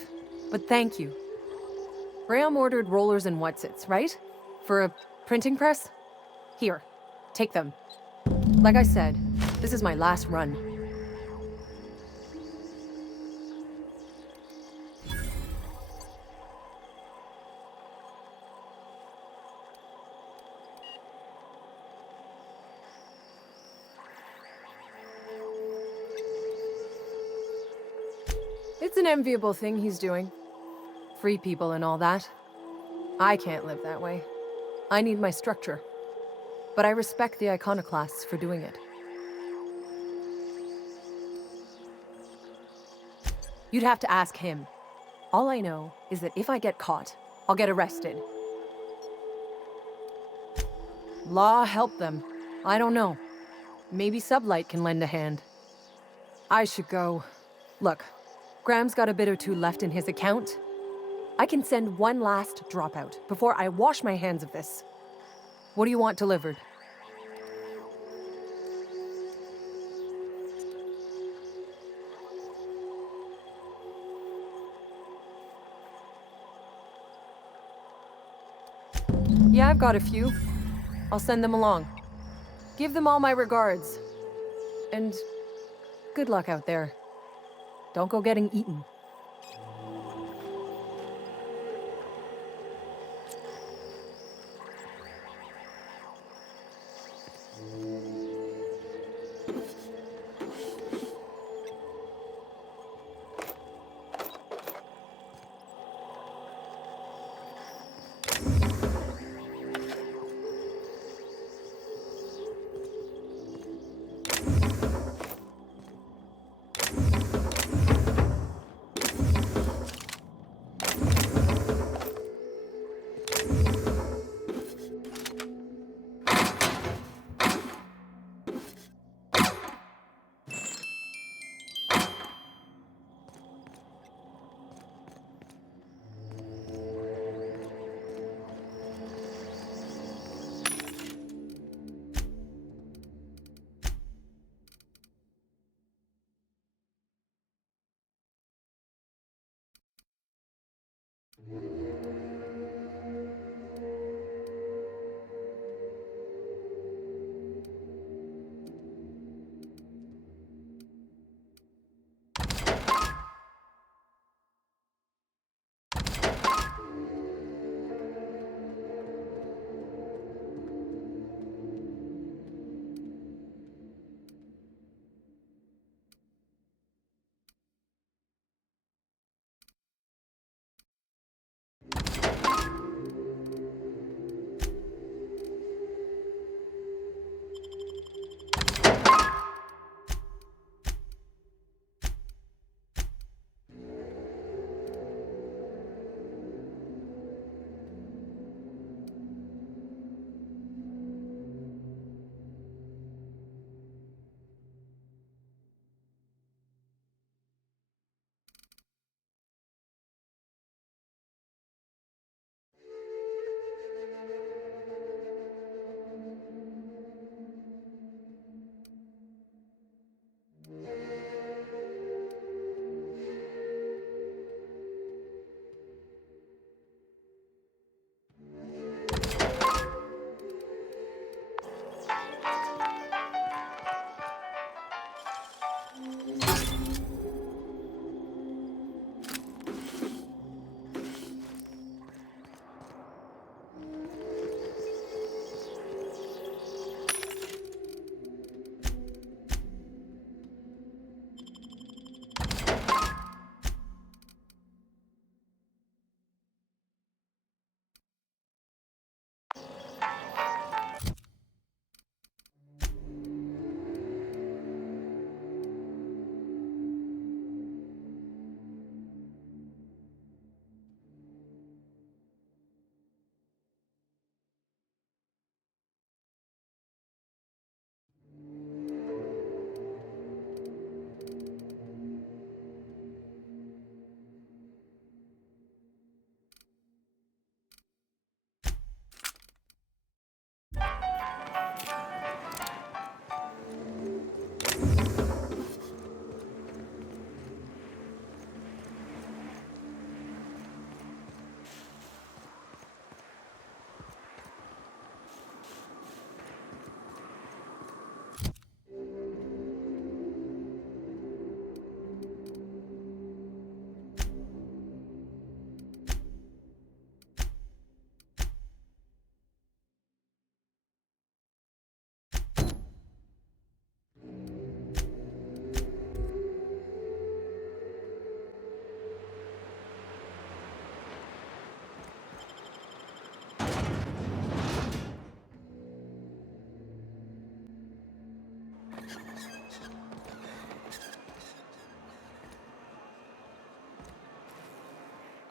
but thank you. Graham ordered rollers and whatsits, right? For a printing press? Here, take them. Like I said, this is my last run. It's an enviable thing he's doing. Free people and all that. I can't live that way. I need my structure. But I respect the iconoclasts for doing it. You'd have to ask him. All I know is that if I get caught, I'll get arrested. Law help them. I don't know. Maybe Sublight can lend a hand. I should go. Look. Graham's got a bit or two left in his account. I can send one last dropout before I wash my hands of this. What do you want delivered? Yeah, I've got a few. I'll send them along. Give them all my regards. And good luck out there. Don't go getting eaten.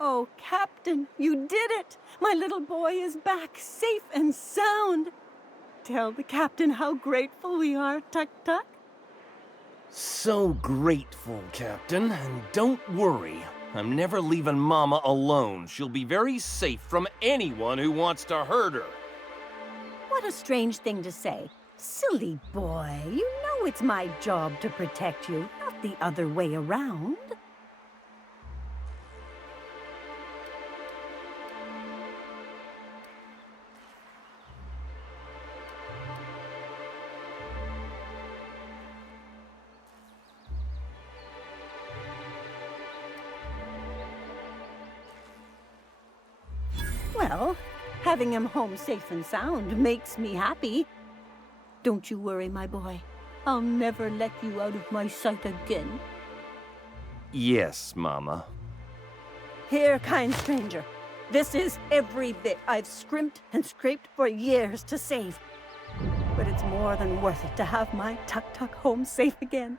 Oh, Captain, you did it! My little boy is back, safe and sound. Tell the captain how grateful we are, Tuk Tuk. So grateful, Captain. And don't worry, I'm never leaving Mama alone. She'll be very safe from anyone who wants to hurt her. What a strange thing to say. Silly boy, you know it's my job to protect you, not the other way around. Well, having him home safe and sound makes me happy. Don't you worry, my boy. I'll never let you out of my sight again. Yes, Mama. Here, kind stranger. This is every bit I've scrimped and scraped for years to save. But it's more than worth it to have my Tuk Tuk home safe again.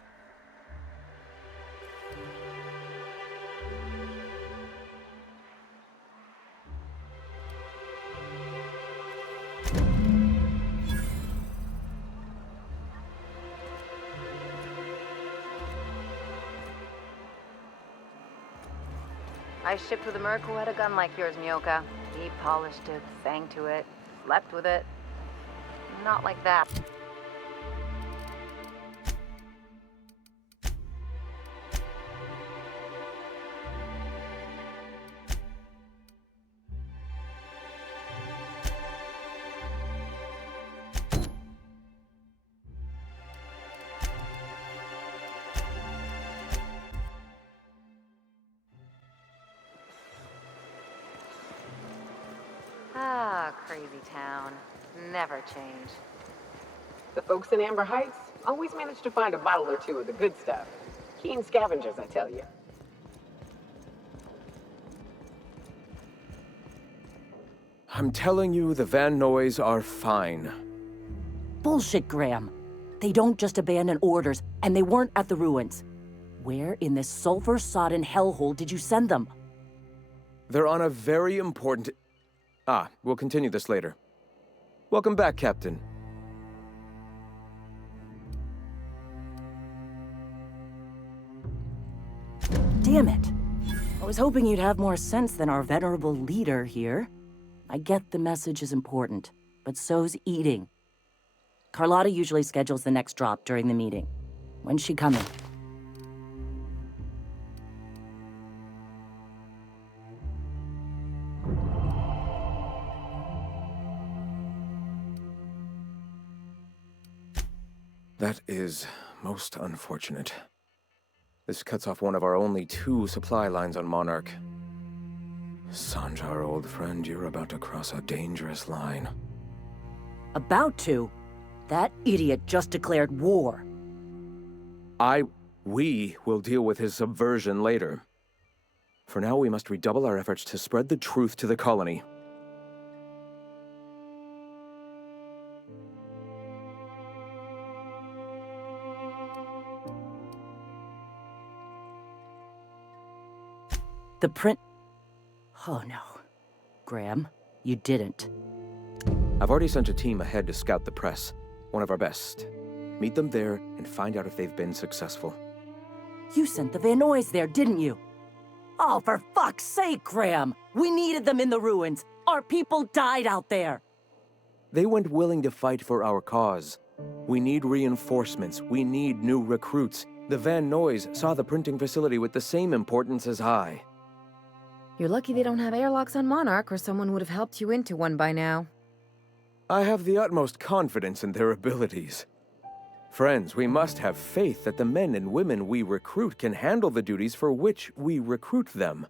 I shipped with a merc who had a gun like yours, Myoka. He polished it, sang to it, slept with it. Not like that. Ah, crazy town. Never change. The folks in Amber Heights always manage to find a bottle or two of the good stuff. Keen scavengers, I tell you. I'm telling you, the Van Noys are fine. Bullshit, Graham. They don't just abandon orders, and they weren't at the ruins. Where in this sulfur-sodden hellhole did you send them? They're on a very important... we'll continue this later. Welcome back, Captain. Damn it. I was hoping you'd have more sense than our venerable leader here. I get the message is important, but so's eating. Carlotta usually schedules the next drop during the meeting. When's she coming? That is most unfortunate. This cuts off one of our only 2 supply lines on Monarch. Sanjar, old friend, you're about to cross a dangerous line. About to? That idiot just declared war. We will deal with his subversion later. For now, we must redouble our efforts to spread the truth to the colony. The print... Oh no. Graham, you didn't. I've already sent a team ahead to scout the press. One of our best. Meet them there and find out if they've been successful. You sent the Van Noys there, didn't you? Oh, for fuck's sake, Graham! We needed them in the ruins! Our people died out there! They went willing to fight for our cause. We need reinforcements. We need new recruits. The Van Noys saw the printing facility with the same importance as I. You're lucky they don't have airlocks on Monarch, or someone would have helped you into one by now. I have the utmost confidence in their abilities. Friends, we must have faith that the men and women we recruit can handle the duties for which we recruit them.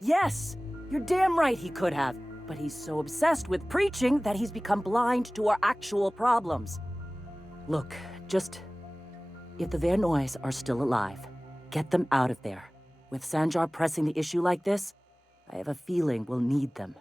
Yes! You're damn right he could have. But he's so obsessed with preaching that he's become blind to our actual problems. Look, just... If the Van Noys are still alive, get them out of there. With Sanjar pressing the issue like this, I have a feeling we'll need them.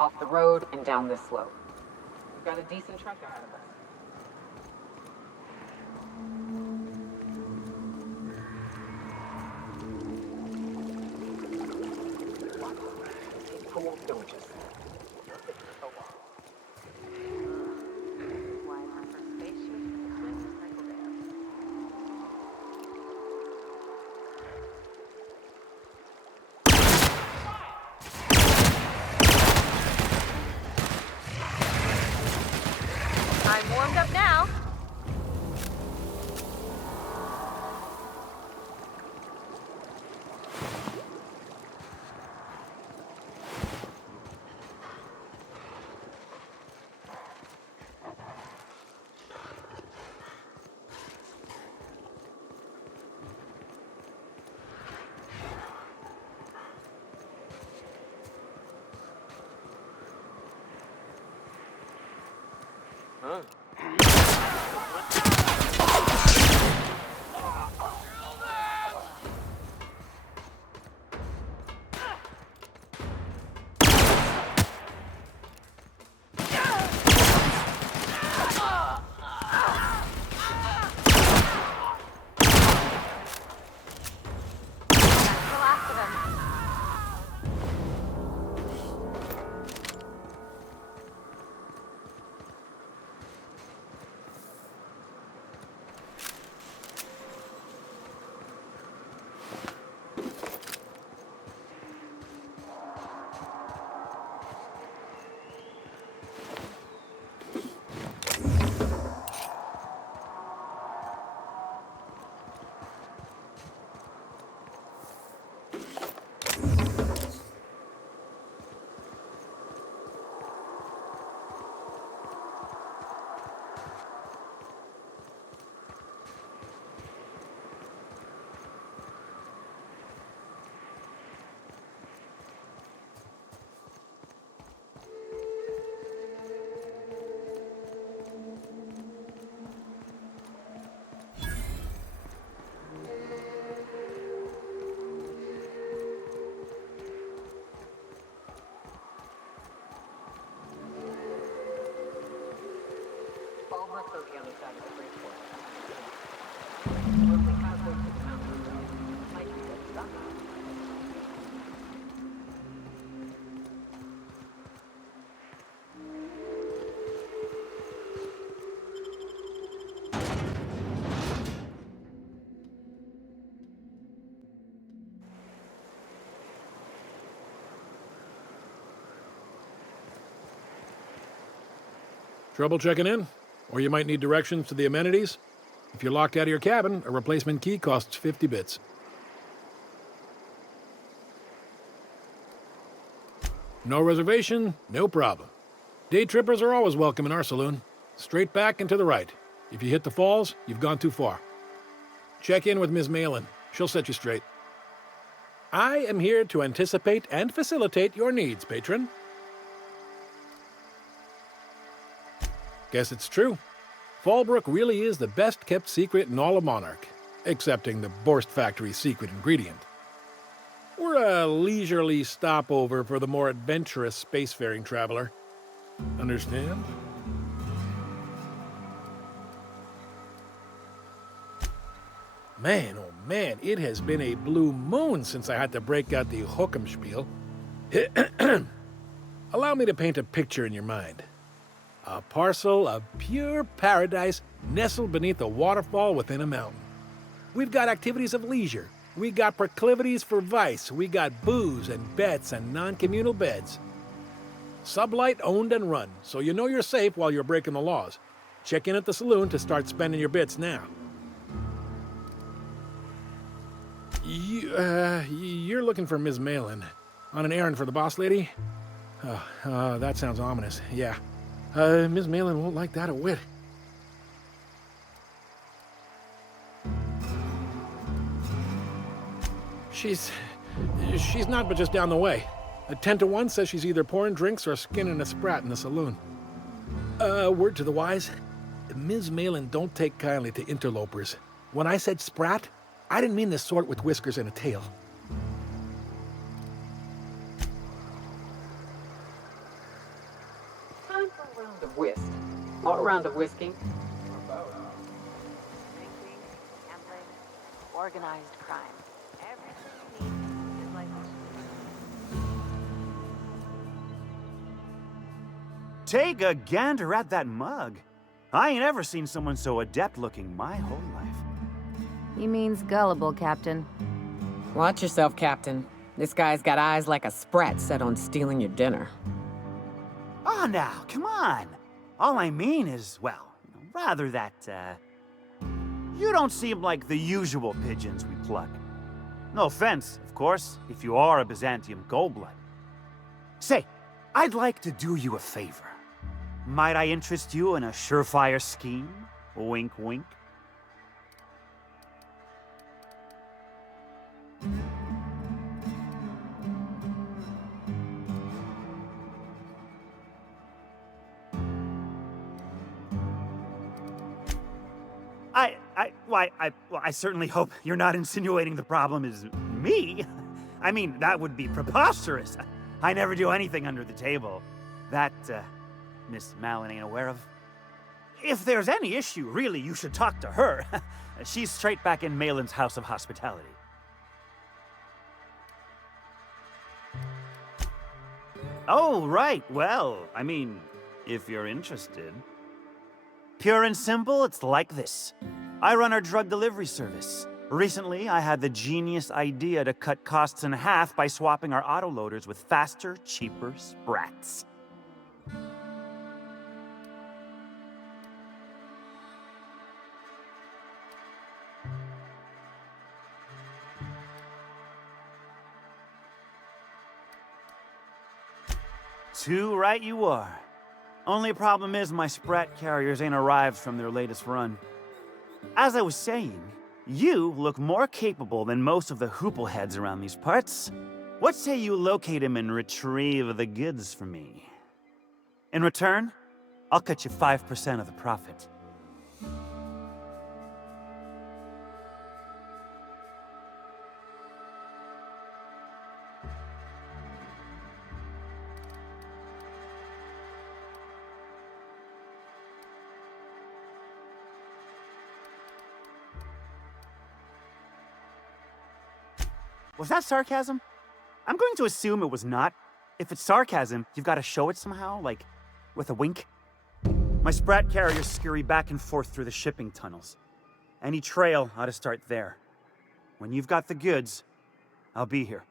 off the road and down this slope. We've got a decent truck ahead of us. I'm warmed up now. On the other side of the Bridgeport. We'll be halfway to the mountain. Might be good stuff. Trouble checking in? Or you might need directions to the amenities? If you're locked out of your cabin, a replacement key costs 50 bits. No reservation, no problem. Day trippers are always welcome in our saloon. Straight back and to the right. If you hit the falls, you've gone too far. Check in with Ms. Malin. She'll set you straight. I am here to anticipate and facilitate your needs, patron. Guess it's true. Fallbrook really is the best-kept secret in all of Monarch, excepting the Borst Factory's secret ingredient. We're a leisurely stopover for the more adventurous spacefaring traveler. Understand? Man, oh man, it has been a blue moon since I had to break out the Hookem-spiel. Allow me to paint a picture in your mind. A parcel of pure paradise nestled beneath a waterfall within a mountain. We've got activities of leisure. We got proclivities for vice. We got booze and bets and non-communal beds. Sublight owned and run, so you know you're safe while you're breaking the laws. Check in at the saloon to start spending your bits now. You're looking for Ms. Malin. On an errand for the boss lady? That sounds ominous, yeah. Ms. Malin won't like that a whit. She's not but just down the way. A 10-to-1 says she's either pouring drinks or skinning a sprat in the saloon. Word to the wise, Ms. Malin don't take kindly to interlopers. When I said sprat, I didn't mean the sort with whiskers and a tail. round of whiskey. Drinking, gambling, organized crime. Everything you need is like Take a gander at that mug. I ain't ever seen someone so adept looking my whole life. He means gullible, Captain. Watch yourself, Captain. This guy's got eyes like a sprat set on stealing your dinner. Oh, now, come on. All I mean is, well, rather that, you don't seem like the usual pigeons we pluck. No offense, of course, if you are a Byzantium goldblood. Say, I'd like to do you a favor. Might I interest you in a surefire scheme? Wink, wink. I certainly hope you're not insinuating the problem is me. I mean, that would be preposterous. I never do anything under the table. That, Miss Malin ain't aware of. If there's any issue, really, you should talk to her. She's straight back in Malin's House of Hospitality. Oh, right. Well, I mean, if you're interested. Pure and simple, it's like this. I run our drug delivery service. Recently, I had the genius idea to cut costs in half by swapping our autoloaders with faster, cheaper sprats. Too right you are. Only problem is my sprat carriers ain't arrived from their latest run. As I was saying, you look more capable than most of the hoople heads around these parts. What say you locate him and retrieve the goods for me? In return, I'll cut you 5% of the profit. Was that sarcasm? I'm going to assume it was not. If it's sarcasm, you've got to show it somehow, like with a wink. My sprat carriers scurry back and forth through the shipping tunnels. Any trail ought to start there. When you've got the goods, I'll be here.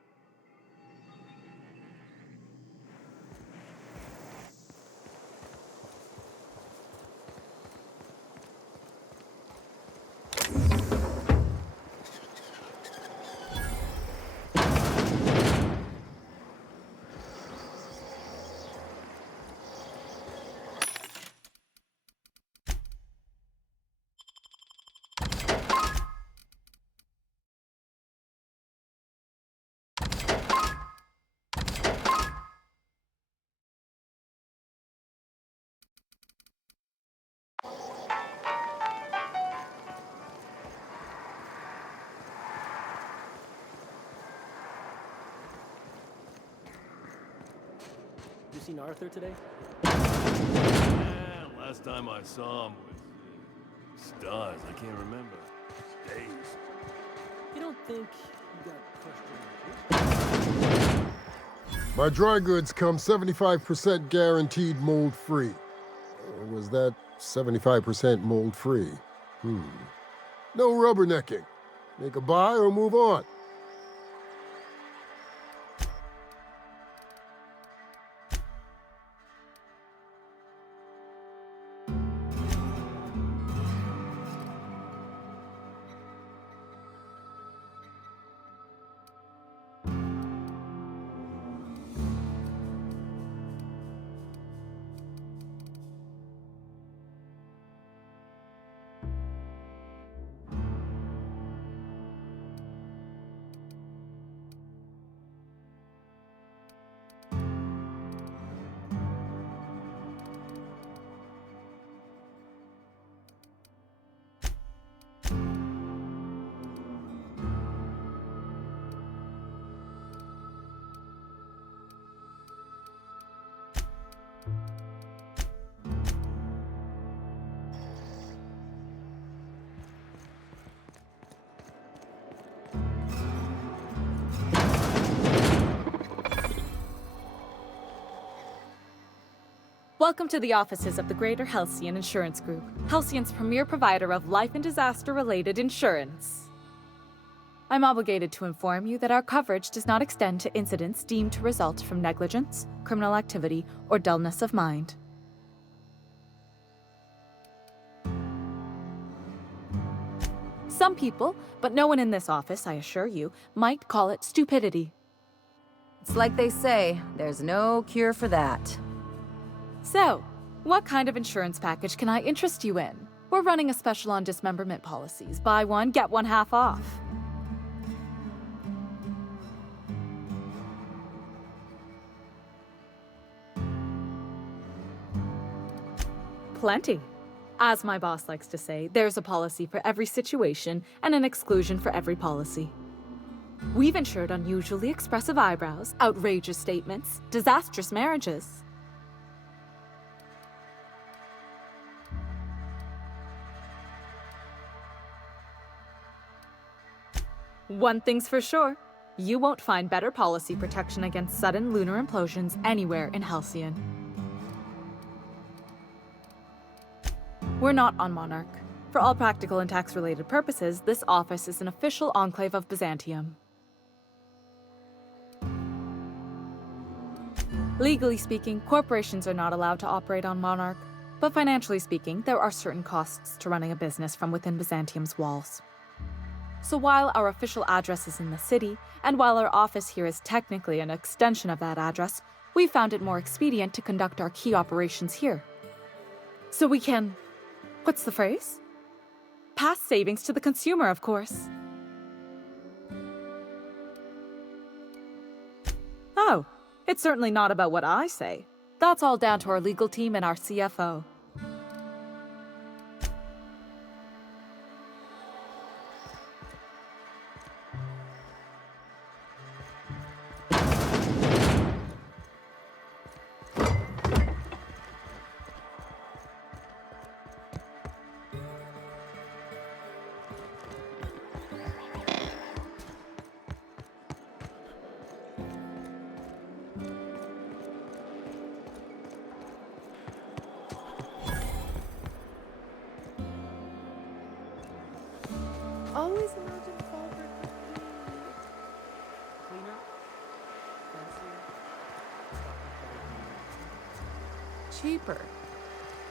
You seen Arthur today? Yeah, last time I saw him was stars. I can't remember. Days. You don't think you got crushed? My dry goods come 75% guaranteed mold-free. Was that 75% mold-free? No rubbernecking. Make a buy or move on. Welcome to the offices of the Greater Halcyon Insurance Group, Halcyon's premier provider of life and disaster-related insurance. I'm obligated to inform you that our coverage does not extend to incidents deemed to result from negligence, criminal activity, or dullness of mind. Some people, but no one in this office, I assure you, might call it stupidity. It's like they say, there's no cure for that. So, what kind of insurance package can I interest you in? We're running a special on dismemberment policies. Buy one, get one half off. Plenty. As my boss likes to say, there's a policy for every situation and an exclusion for every policy. We've insured unusually expressive eyebrows, outrageous statements, disastrous marriages. One thing's for sure, you won't find better policy protection against sudden lunar implosions anywhere in Halcyon. We're not on Monarch. For all practical and tax-related purposes, this office is an official enclave of Byzantium. Legally speaking, corporations are not allowed to operate on Monarch, but financially speaking, there are certain costs to running a business from within Byzantium's walls. So while our official address is in the city, and while our office here is technically an extension of that address, we found it more expedient to conduct our key operations here. So we can... what's the phrase? Pass savings to the consumer, of course. Oh, it's certainly not about what I say. That's all down to our legal team and our CFO. Always imagine fall Cleaner? Fancier? cheaper.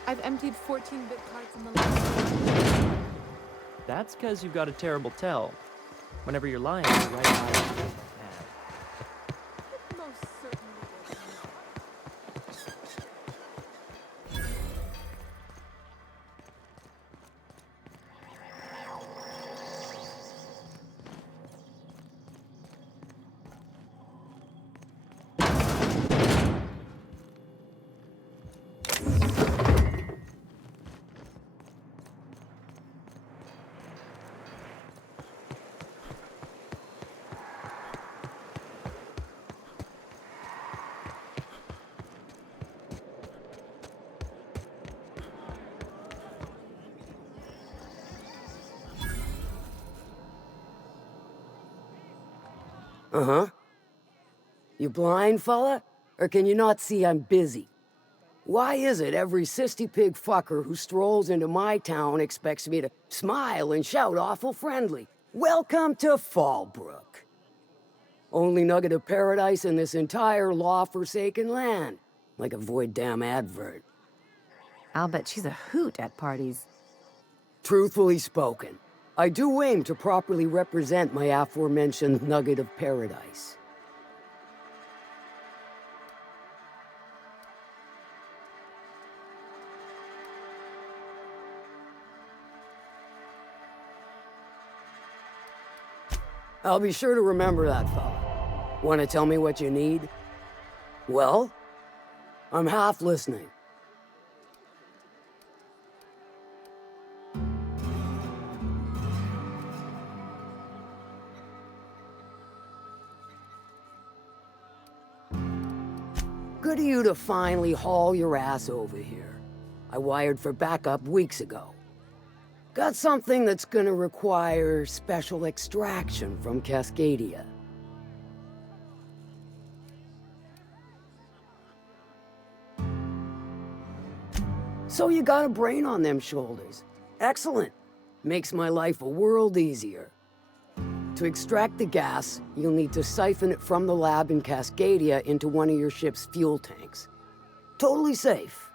I've emptied 14-bit cards in the last week. That's because you've got a terrible tell. Whenever you're lying, your right eye is bad. Most certainly does. Uh-huh. You blind, fella? Or can you not see I'm busy? Why is it every sissy pig fucker who strolls into my town expects me to smile and shout awful friendly? Welcome to Fallbrook. Only nugget of paradise in this entire law-forsaken land. Like a void damn advert. I'll bet she's a hoot at parties. Truthfully spoken, I do aim to properly represent my aforementioned nugget of paradise. I'll be sure to remember that, fella. Want to tell me what you need? Well, I'm half listening. Good of you to finally haul your ass over here. I wired for backup weeks ago. Got something that's gonna require special extraction from Cascadia. So you got a brain on them shoulders. Excellent. Makes my life a world easier. To extract the gas, you'll need to siphon it from the lab in Cascadia into one of your ship's fuel tanks. Totally safe.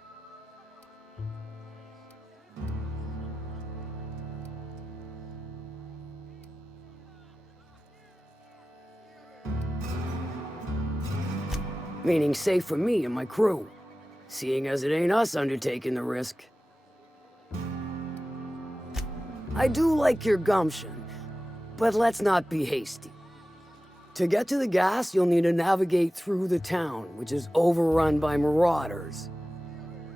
Meaning safe for me and my crew, seeing as it ain't us undertaking the risk. I do like your gumption, but let's not be hasty. To get to the gas, you'll need to navigate through the town, which is overrun by marauders.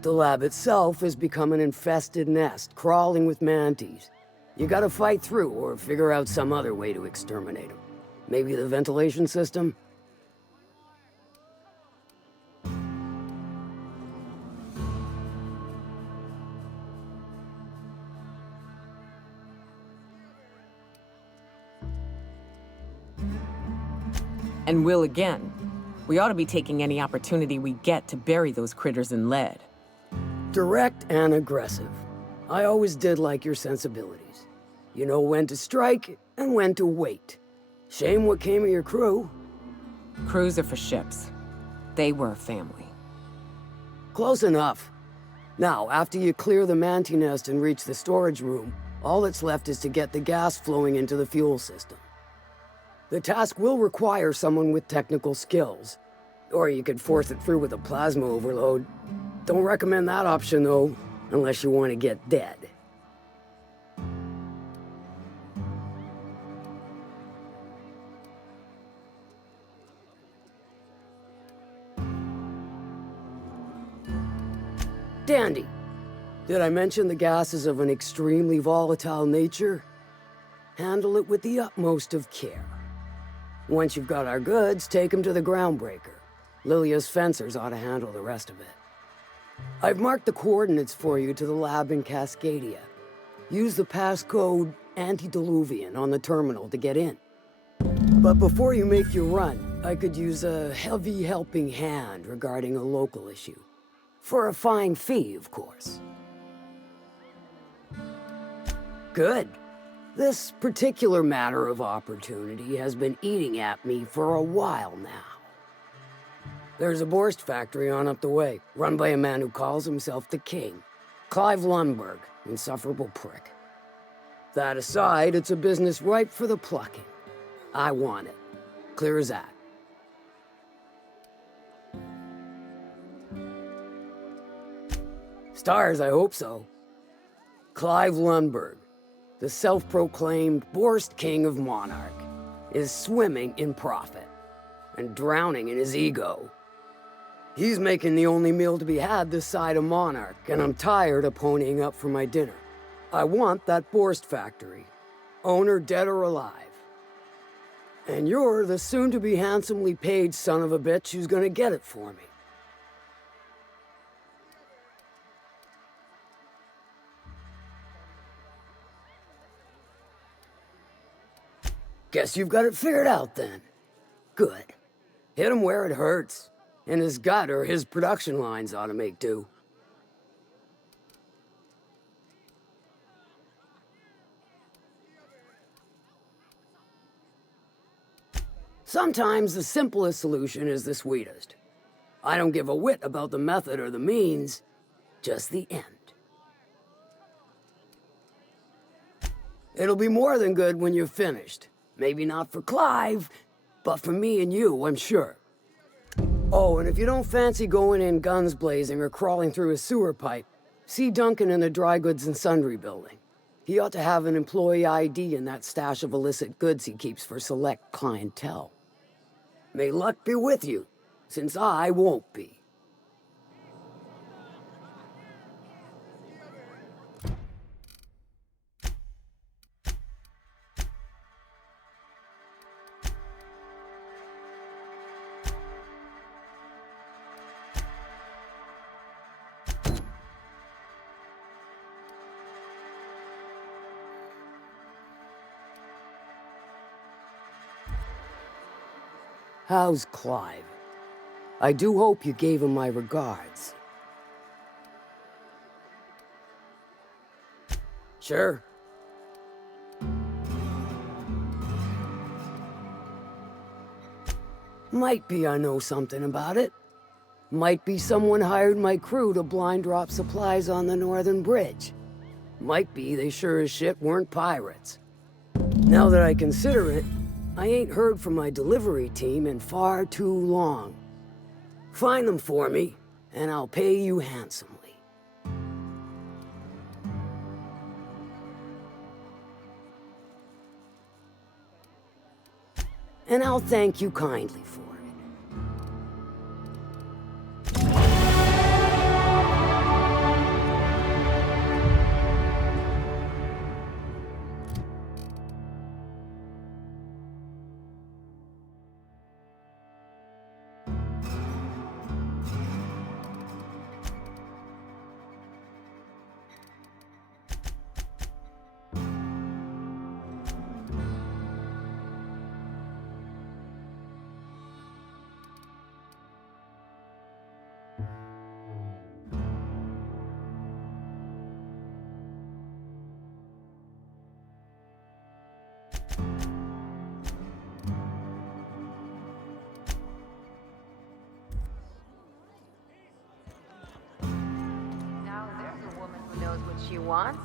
The lab itself has become an infested nest, crawling with mantis. You gotta fight through or figure out some other way to exterminate them. Maybe the ventilation system? And will again. We ought to be taking any opportunity we get to bury those critters in lead. Direct and aggressive. I always did like your sensibilities. You know when to strike and when to wait. Shame what came of your crew. Crews are for ships. They were a family. Close enough. Now, after you clear the manti nest and reach the storage room, all that's left is to get the gas flowing into the fuel system. The task will require someone with technical skills. Or you could force it through with a plasma overload. Don't recommend that option, though, unless you want to get dead. Dandy. Did I mention the gas is of an extremely volatile nature? Handle it with the utmost of care. Once you've got our goods, take them to the groundbreaker. Lilia's fencers ought to handle the rest of it. I've marked the coordinates for you to the lab in Cascadia. Use the passcode Antediluvian on the terminal to get in. But before you make your run, I could use a heavy helping hand regarding a local issue. For a fine fee, of course. Good. This particular matter of opportunity has been eating at me for a while now. There's a Borst factory on up the way, run by a man who calls himself the King. Clive Lundberg, insufferable prick. That aside, it's a business ripe for the plucking. I want it. Clear as that. Stars, I hope so. Clive Lundberg, the self-proclaimed Borst King of Monarch, is swimming in profit and drowning in his ego. He's making the only meal to be had this side of Monarch, and I'm tired of ponying up for my dinner. I want that Borst factory, owner dead or alive. And you're the soon-to-be handsomely paid son of a bitch who's gonna get it for me. Guess you've got it figured out, then. Good. Hit him where it hurts. And his gut or his production lines ought to make do. Sometimes the simplest solution is the sweetest. I don't give a whit about the method or the means, just the end. It'll be more than good when you're finished. Maybe not for Clive, but for me and you, I'm sure. Oh, and if you don't fancy going in guns blazing or crawling through a sewer pipe, see Duncan in the dry goods and sundry building. He ought to have an employee ID in that stash of illicit goods he keeps for select clientele. May luck be with you, since I won't be. How's Clive? I do hope you gave him my regards. Sure. Might be I know something about it. Might be someone hired my crew to blind drop supplies on the Northern Bridge. Might be they sure as shit weren't pirates. Now that I consider it, I ain't heard from my delivery team in far too long. Find them for me, and I'll pay you handsomely. And I'll thank you kindly for it. Now there's a woman who knows what she wants.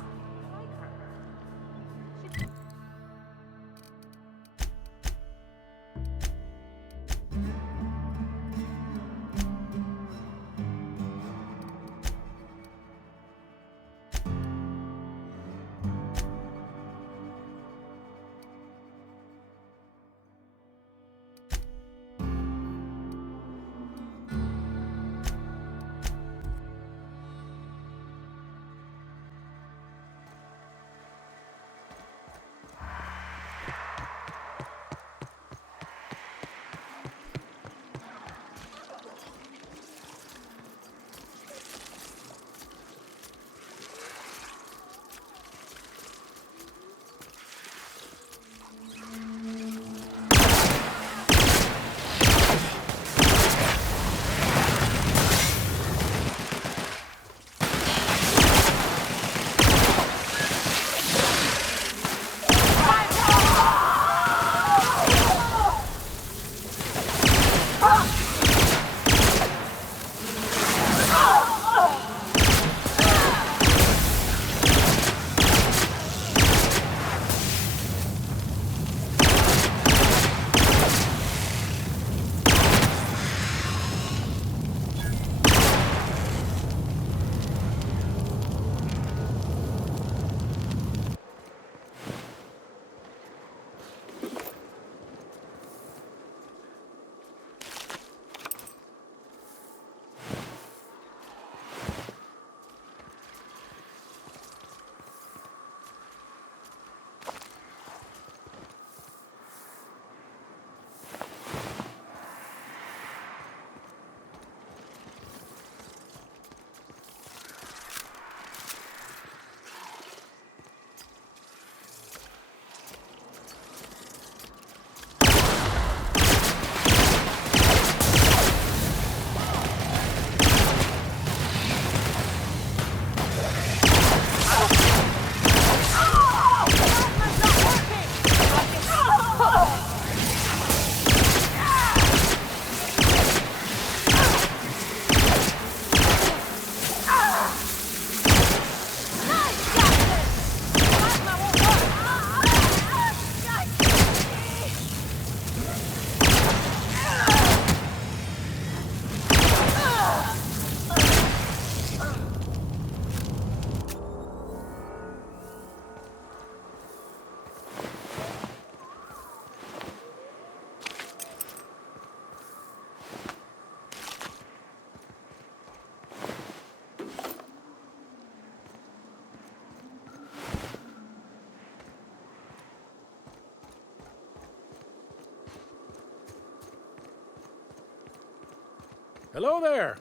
Hello there.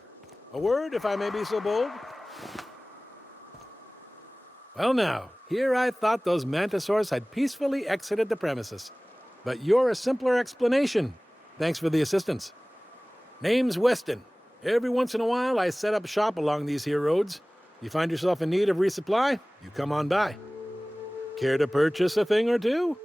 A word, if I may be so bold? Well now, here I thought those mantisaurs had peacefully exited the premises. But you're a simpler explanation. Thanks for the assistance. Name's Weston. Every once in a while, I set up shop along these here roads. You find yourself in need of resupply, you come on by. Care to purchase a thing or two?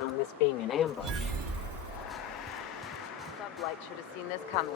On this being an ambush. Sublight should have seen this coming.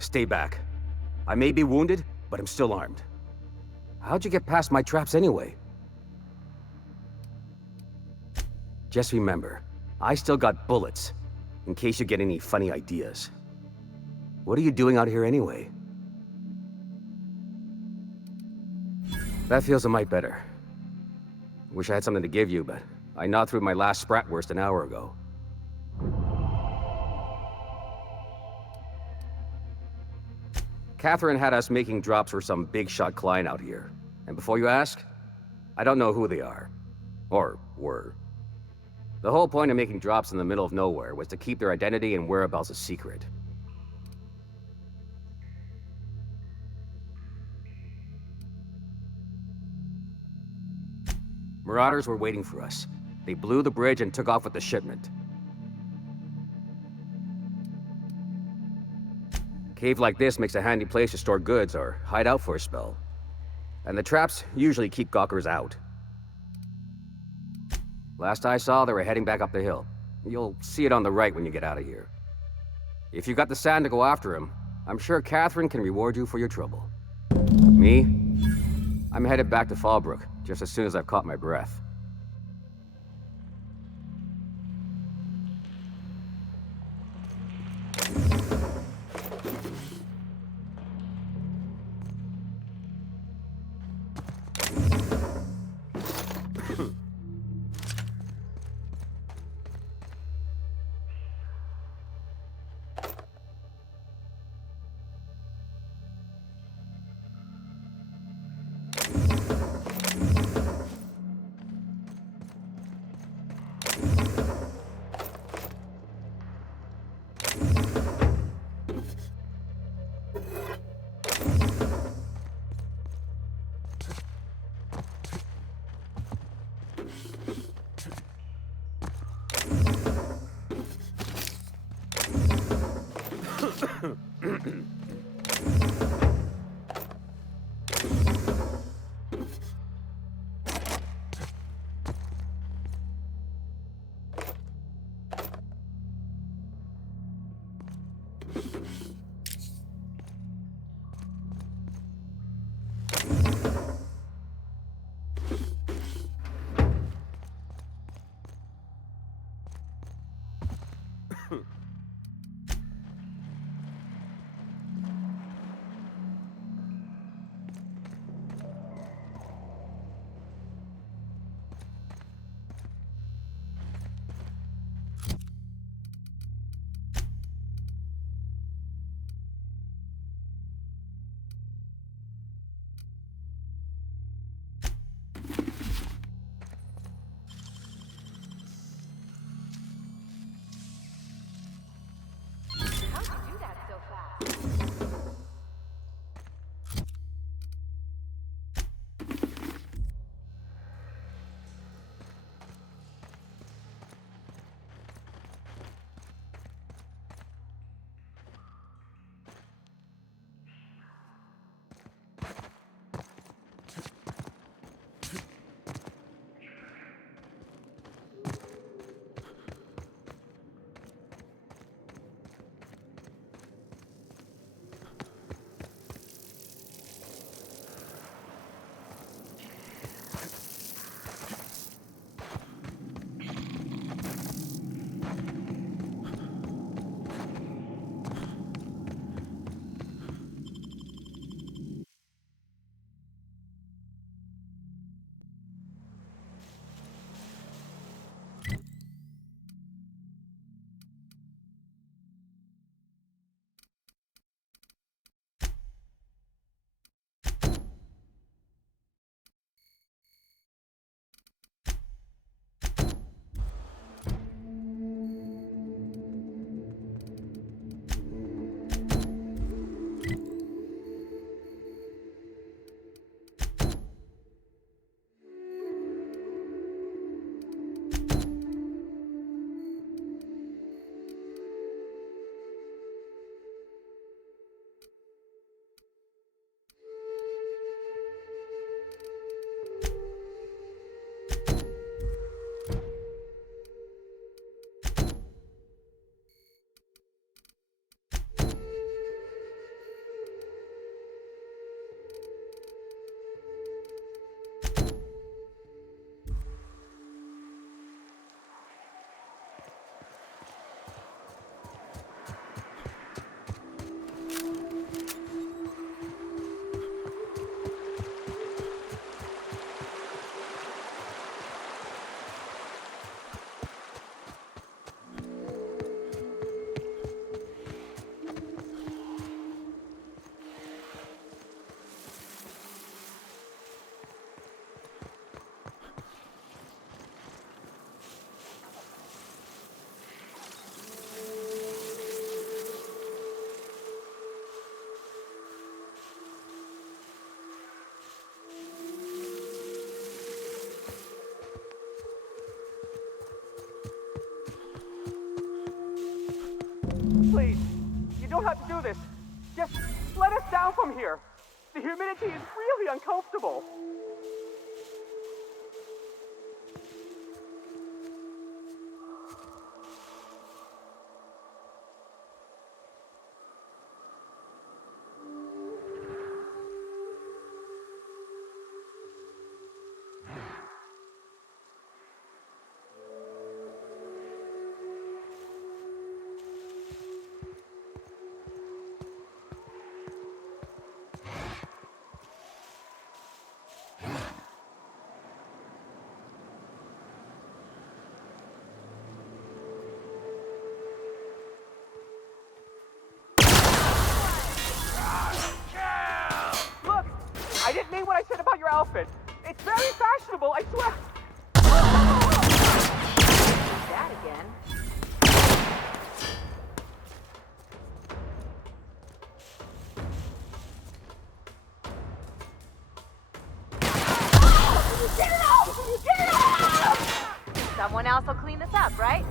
Stay back. I may be wounded, but I'm still armed. How'd you get past my traps anyway? Just remember, I still got bullets, in case you get any funny ideas. What are you doing out here anyway? That feels a mite better. Wish I had something to give you, but I gnawed through my last Spratwurst an hour ago. Catherine had us making drops for some big shot client out here. And before you ask, I don't know who they are. Or were. The whole point of making drops in the middle of nowhere was to keep their identity and whereabouts a secret. Marauders were waiting for us. They blew the bridge and took off with the shipment. Cave like this makes a handy place to store goods or hide out for a spell. And the traps usually keep gawkers out. Last I saw, they were heading back up the hill. You'll see it on the right when you get out of here. If you got the sand to go after him, I'm sure Catherine can reward you for your trouble. Me? I'm headed back to Fallbrook, just as soon as I've caught my breath. know how to do this. Just let us down from here. The humidity is really uncomfortable. Look! I didn't mean what I said about your outfit. It's very fashionable, I swear. That again. Get it out! Get it out! Someone else will clean this up, right?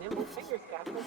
Nimble fingers, Captain.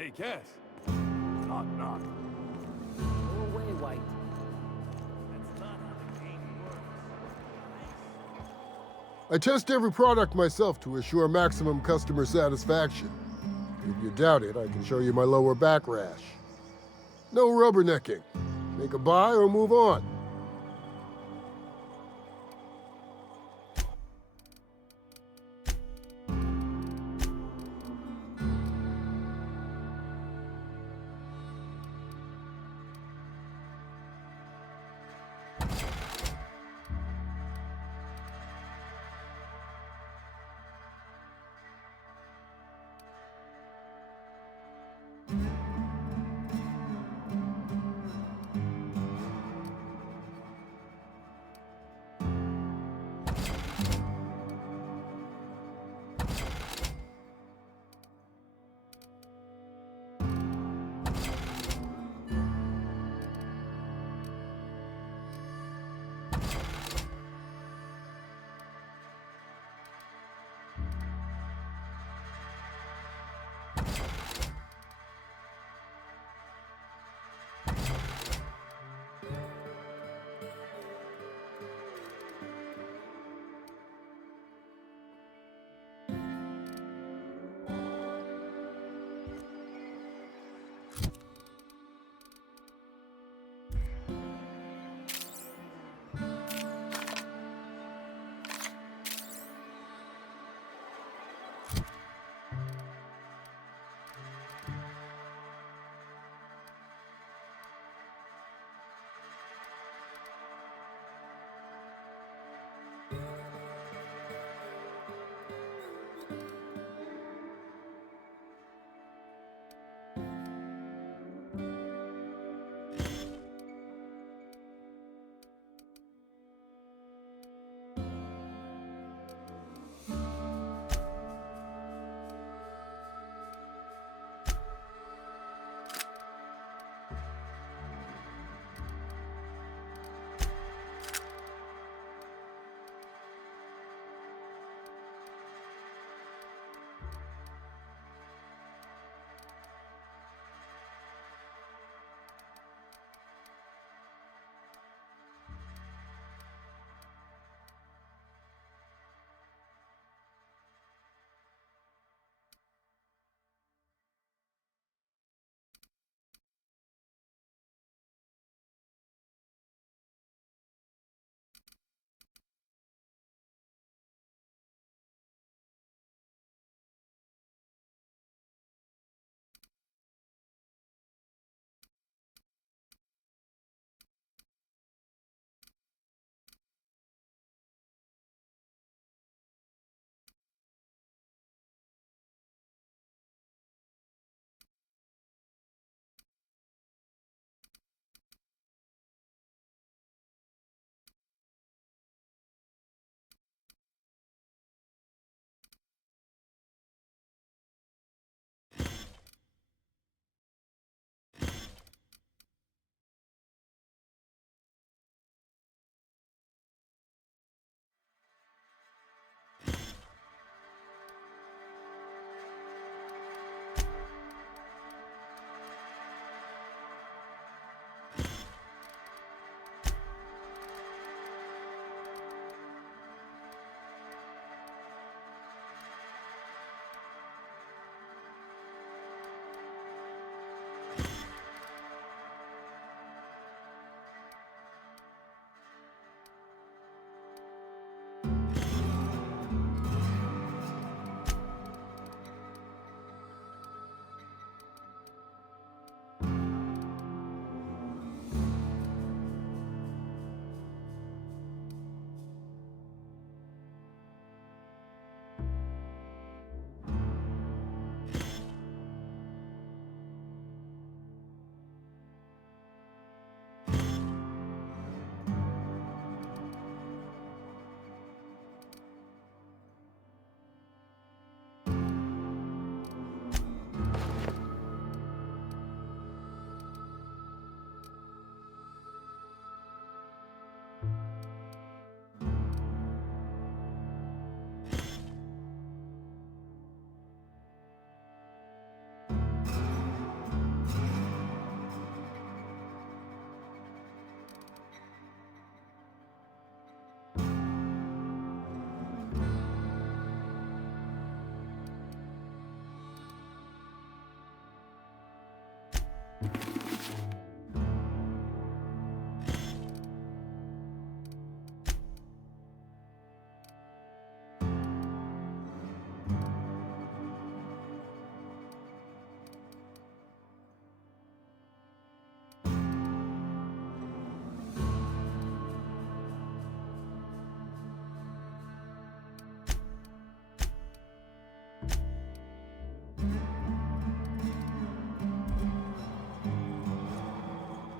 Hey, Cass. Knock, knock. Go away, White. That's not how the game works. I test every product myself to assure maximum customer satisfaction. If you doubt it, I can show you my lower back rash. No rubbernecking. Make a buy or move on.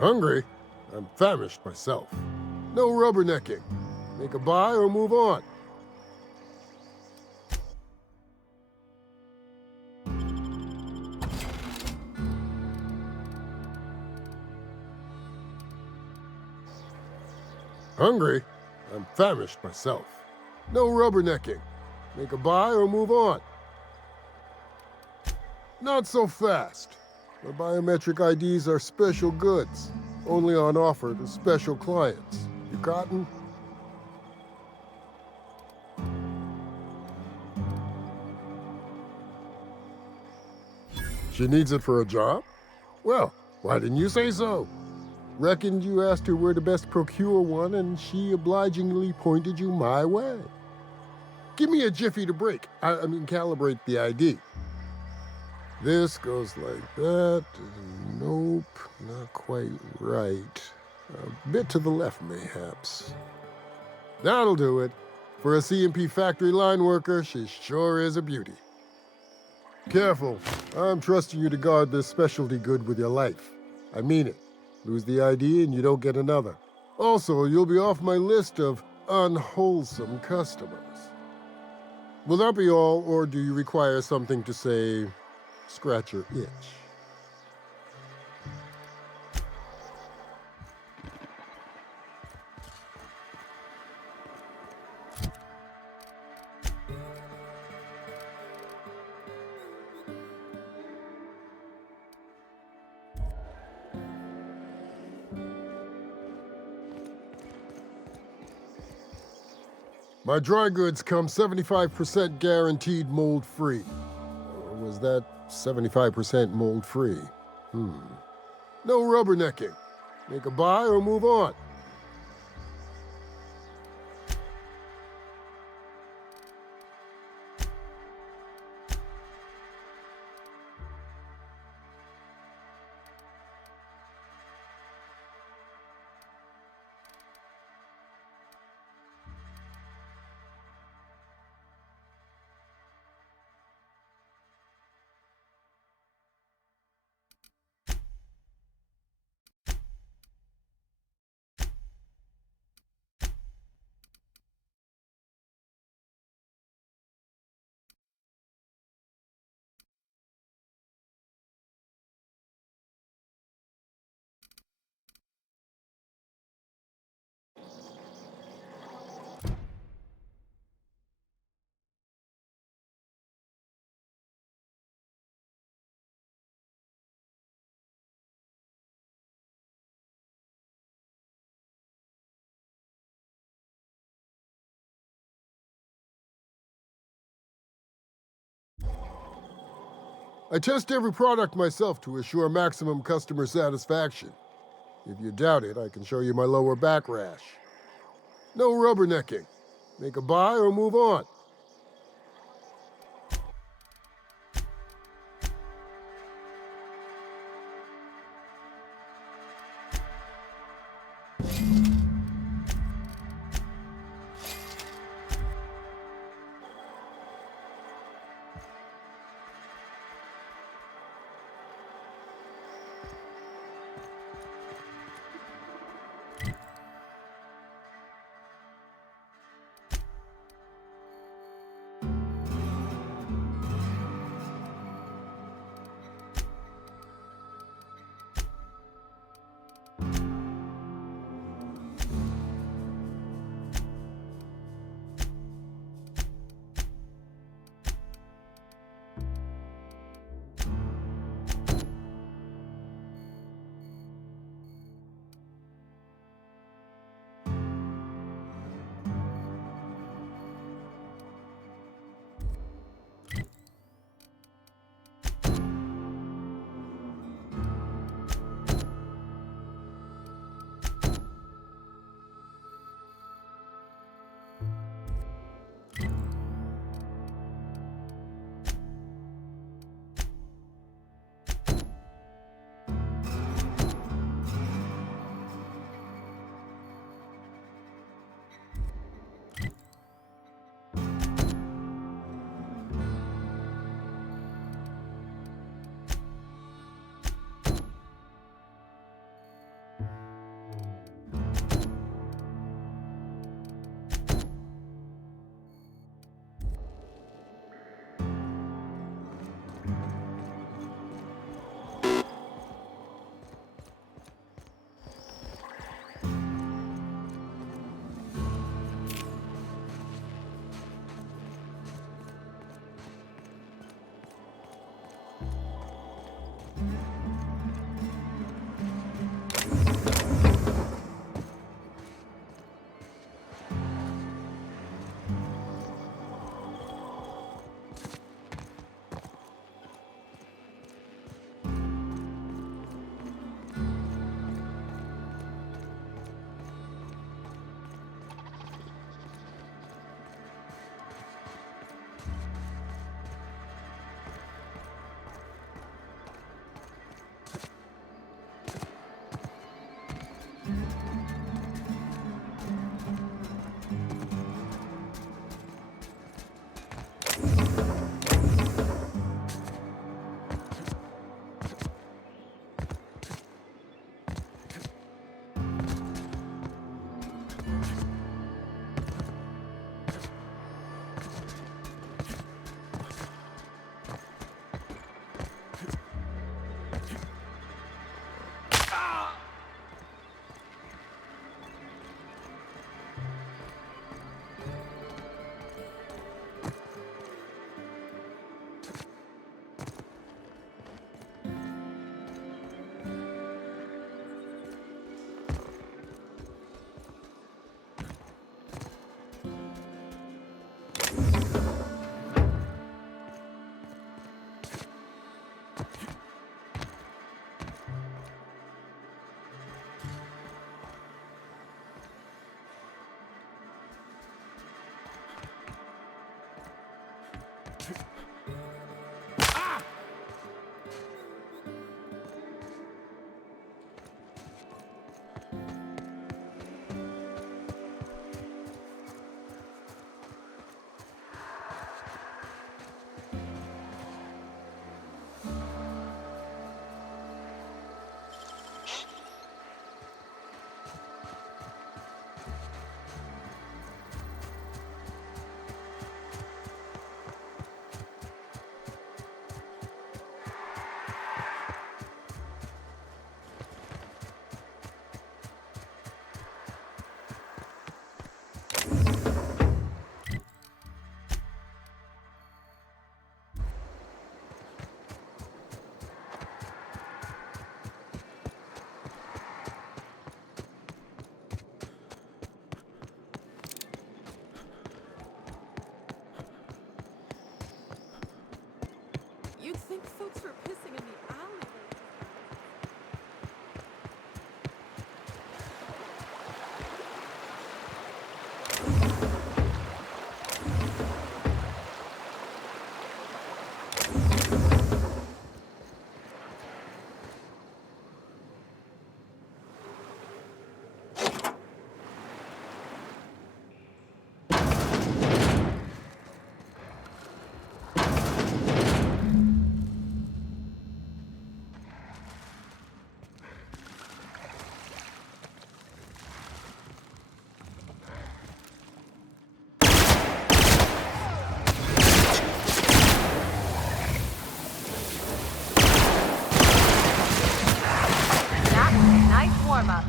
Hungry? I'm famished myself. No rubbernecking. Make a buy or move on. Hungry? I'm famished myself. No rubbernecking. Make a buy or move on. Not so fast. My biometric IDs are special goods, only on offer to special clients. You cotton? She needs it for a job? Well, why didn't you say so? Reckoned you asked her where to best procure one, and she obligingly pointed you my way. Give me a jiffy to break. I mean, calibrate the ID. This goes like that. Nope, not quite right. A bit to the left, mayhaps. That'll do it. For a CMP factory line worker, she sure is a beauty. Careful. I'm trusting you to guard this specialty good with your life. I mean it. Lose the ID and you don't get another. Also, you'll be off my list of unwholesome customers. Will that be all, or do you require something to say, scratch your itch? My dry goods come 75% guaranteed mold-free. Or was that 75% mold-free? No rubbernecking. Make a buy or move on. I test every product myself to assure maximum customer satisfaction. If you doubt it, I can show you my lower back rash. No rubbernecking. Make a buy or move on. You'd think folks were pissing in the alley. Nice warm-up.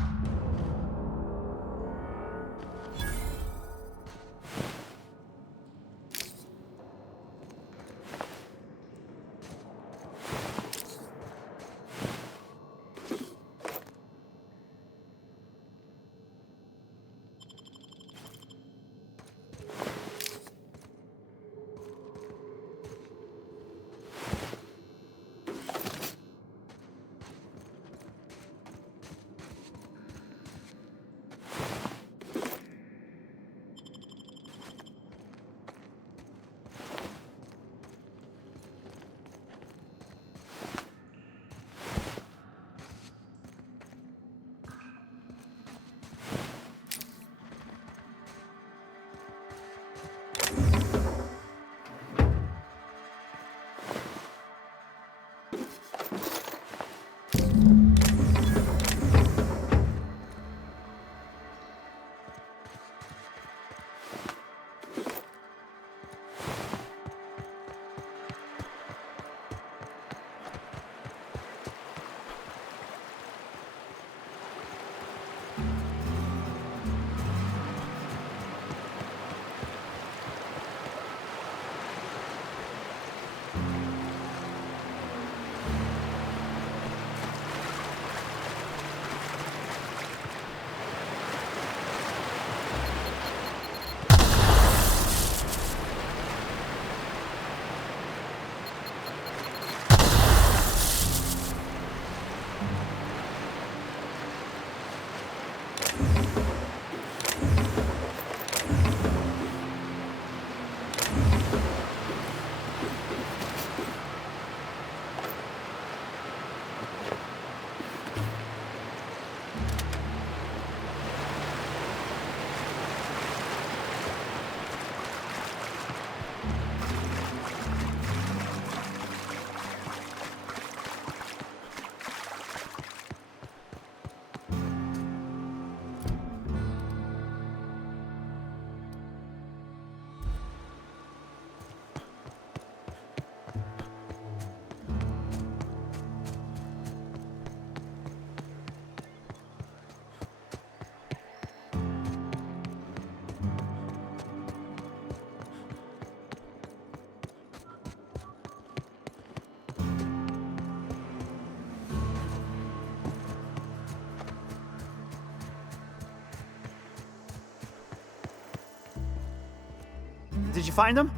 Did you find them?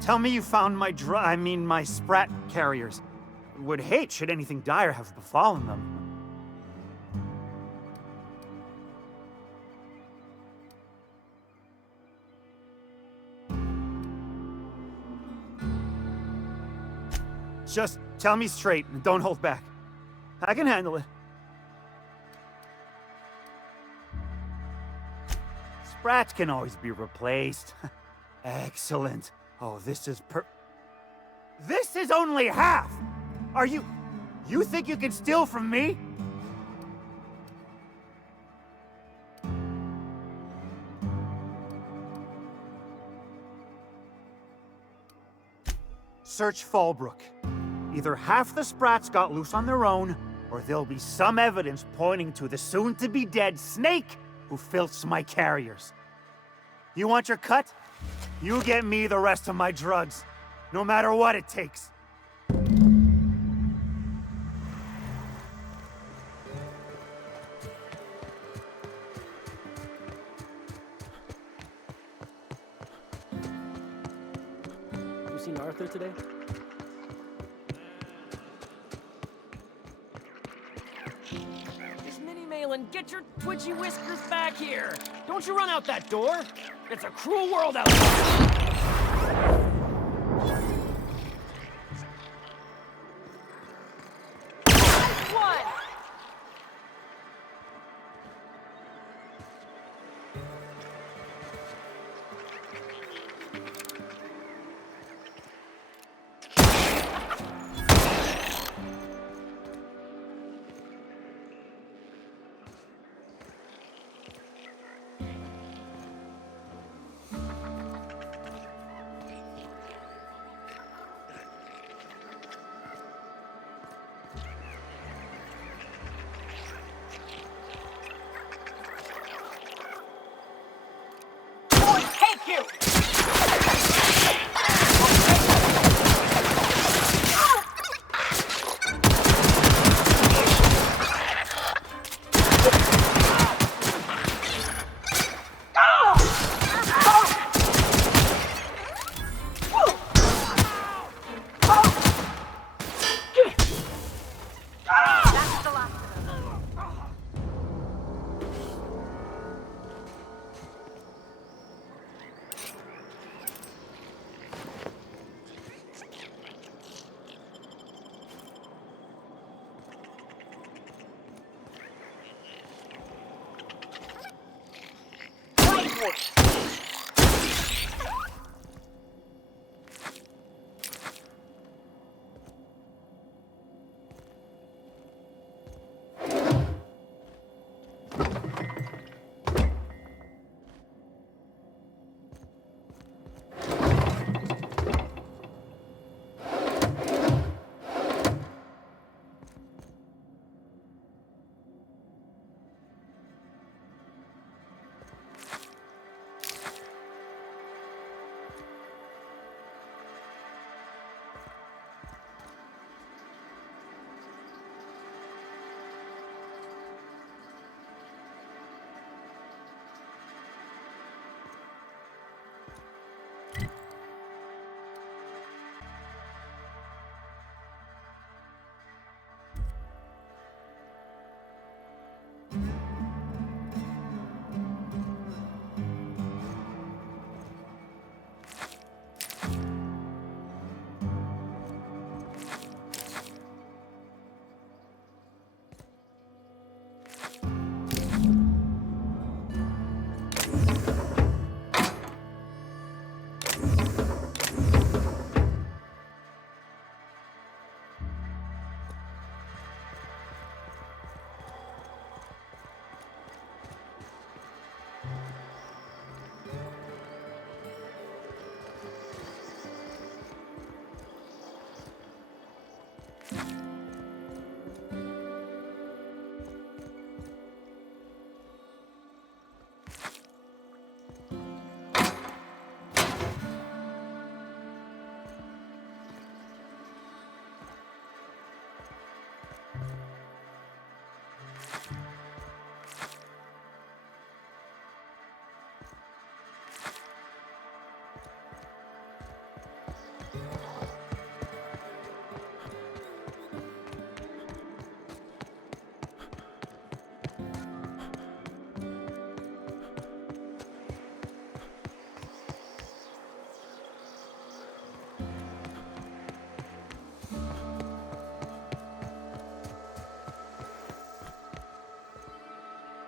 Tell me you found my Sprat carriers. Would hate should anything dire have befallen them. Just tell me straight and don't hold back. I can handle it. Sprats can always be replaced. Excellent. Oh, this is This is only half! Are you... You think you can steal from me? Search Fallbrook. Either half the Sprats got loose on their own, or there'll be some evidence pointing to the soon-to-be-dead Snake who filched my carriers. You want your cut? You get me the rest of my drugs, no matter what it takes. You seen Arthur today? Miss Minnie Malin, get your twitchy whiskers back here! Don't you run out that door! It's a cruel world out there! Nice one! Take you!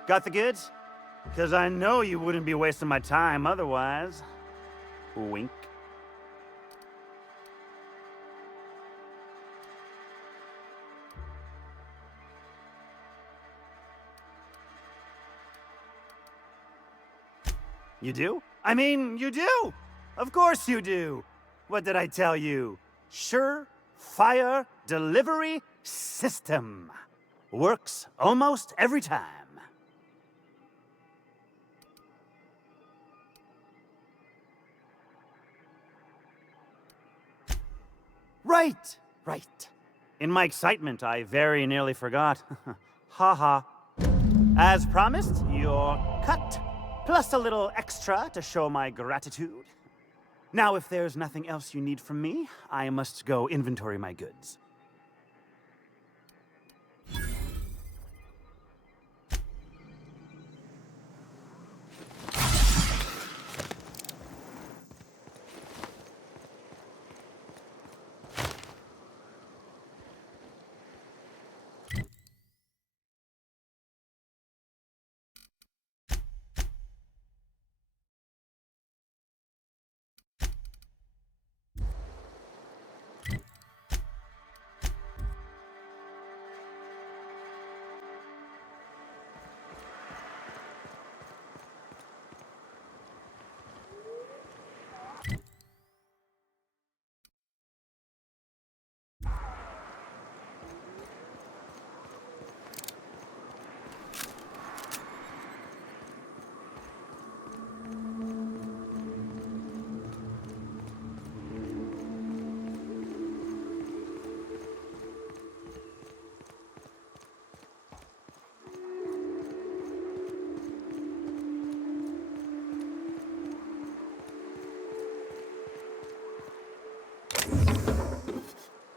Got the goods? Because I know you wouldn't be wasting my time otherwise. Wink. You do? I mean, you do! Of course you do! What did I tell you? Sure-fire delivery system. Works almost every time. Right. In my excitement, I very nearly forgot. Ha ha. As promised, your cut, plus a little extra to show my gratitude. Now, if there's nothing else you need from me, I must go inventory my goods.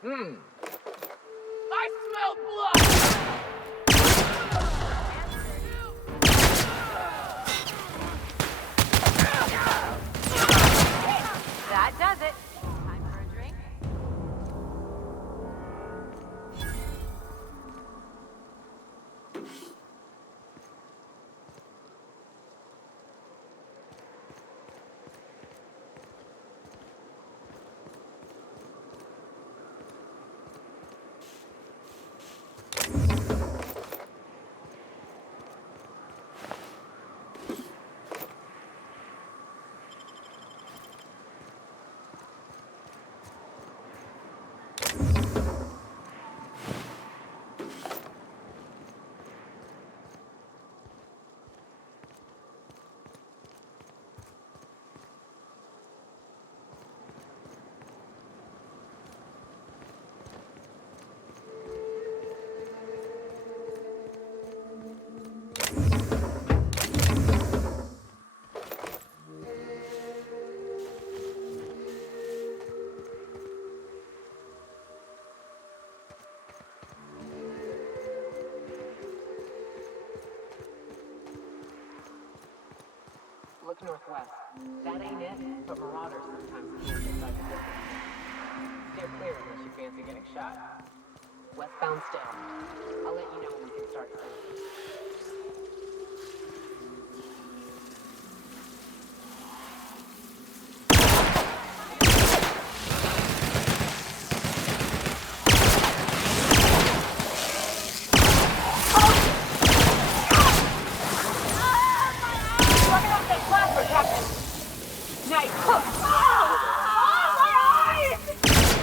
I smell blood! That does it. Time for a drink? Look northwest. That ain't it, but marauders sometimes camp inside the building. Steer clear unless you fancy getting shot. Westbound still. I'll let you know when we can start soon.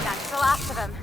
That's the last of him.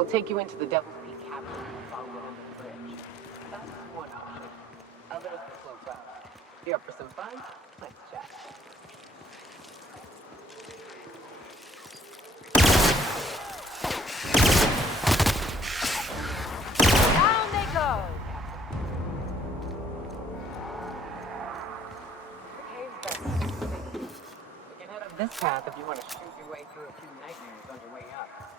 It'll take you into the Devil's Peak cabin and follow it under the bridge. That's one option. Others will float out. You up for some fun? Let's chat. this path if you want to shoot your way through a few nightmares on your way up.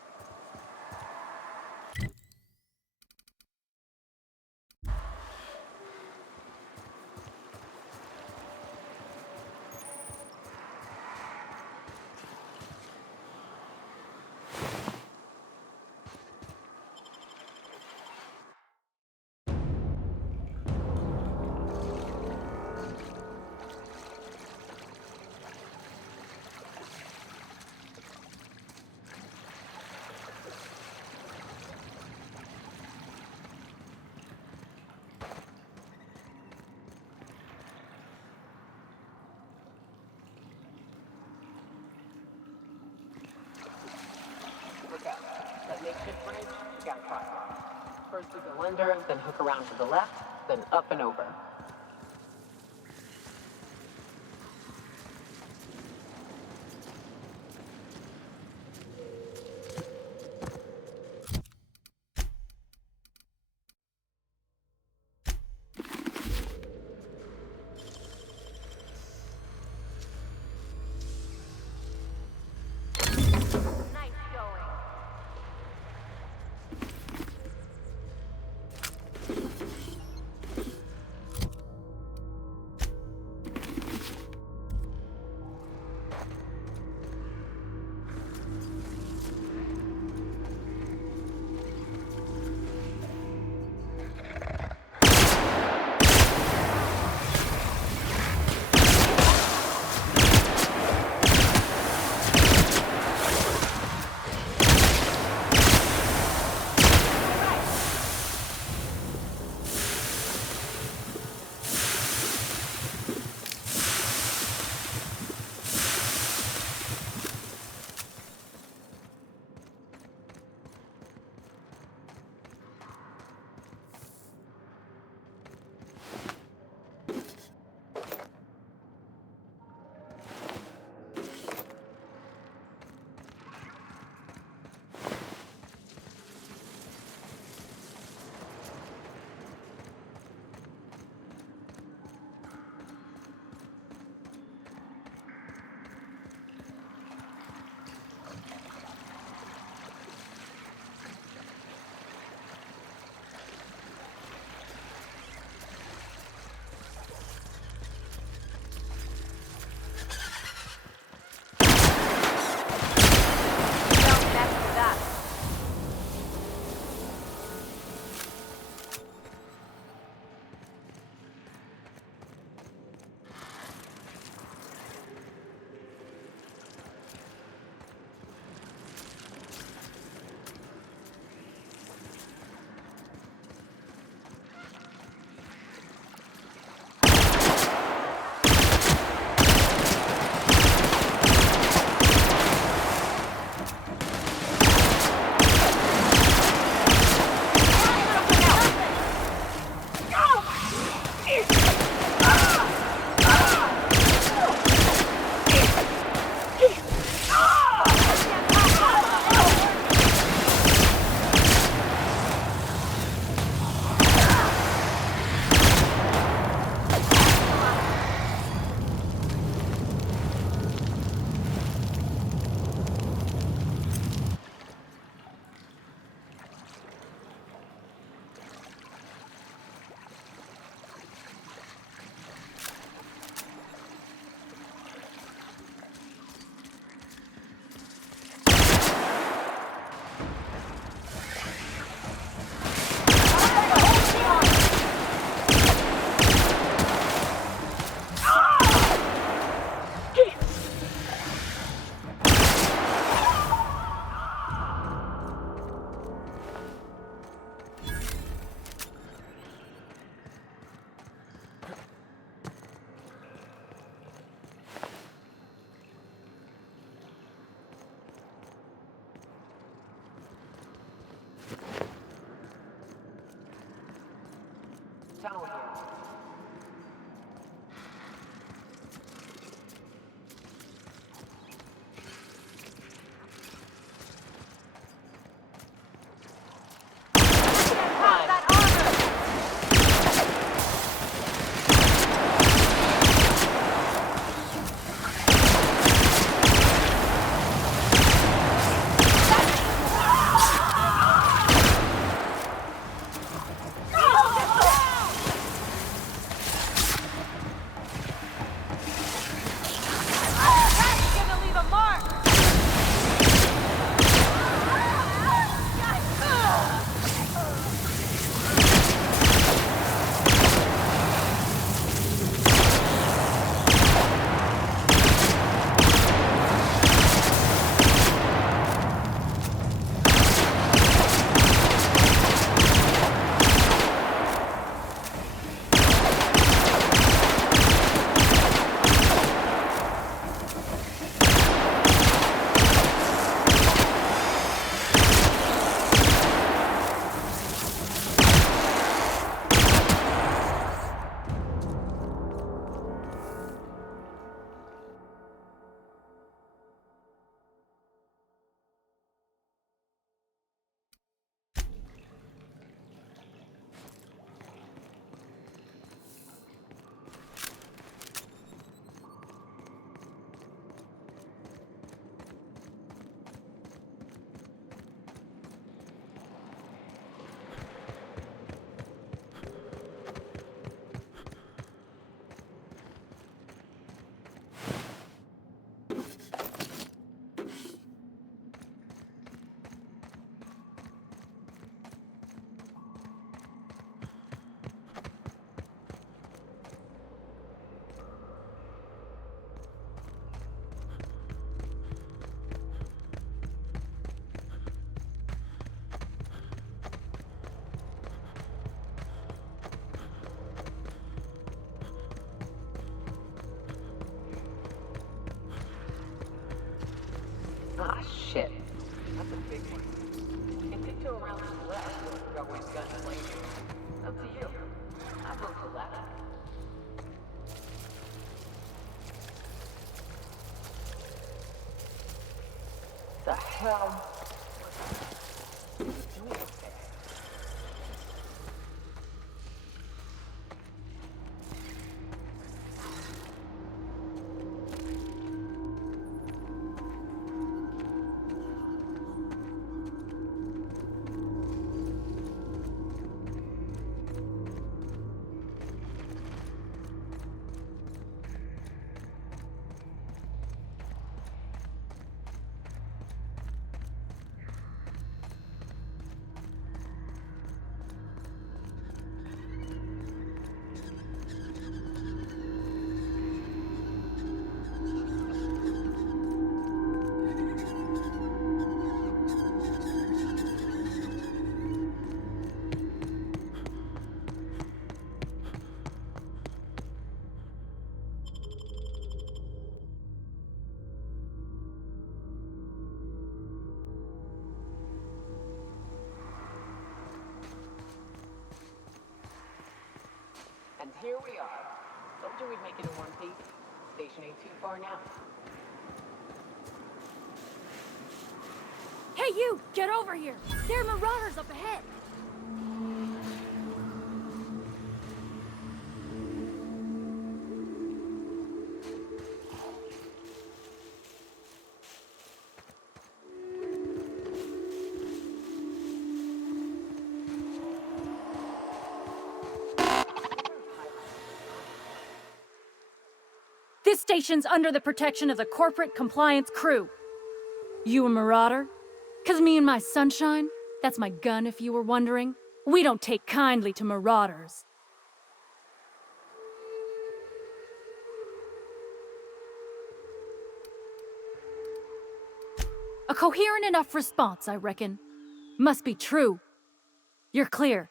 Look out. That makeshift bridge, you gotta cross it. First we go under, then hook around to the left, then up and over. Nice going. Ah, shit. That's a big one. You can tiptoe around to the left or go with gun blazing. Up to you. I vote for left. The hell? And here we are. Told you we'd make it in one piece. Station ain't too far now. Hey, you! Get over here! There are marauders up ahead! This station's under the protection of the corporate compliance crew. You a marauder? 'Cause me and my sunshine, that's my gun if you were wondering, we don't take kindly to marauders. A coherent enough response, I reckon. Must be true. You're clear,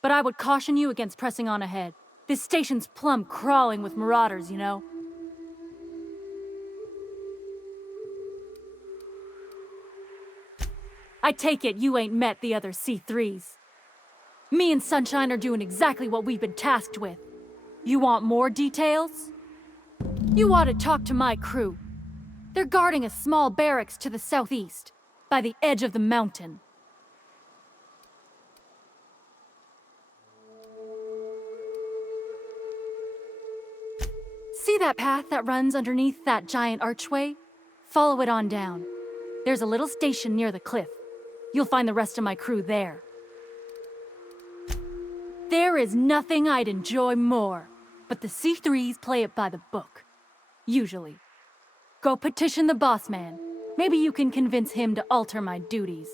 but I would caution you against pressing on ahead. This station's plumb crawling with marauders, you know. I take it you ain't met the other C3s. Me and Sunshine are doing exactly what we've been tasked with. You want more details? You ought to talk to my crew. They're guarding a small barracks to the southeast, by the edge of the mountain. See that path that runs underneath that giant archway? Follow it on down. There's a little station near the cliff. You'll find the rest of my crew there. There is nothing I'd enjoy more, but the C3s play it by the book. Usually. Go petition the boss man. Maybe you can convince him to alter my duties.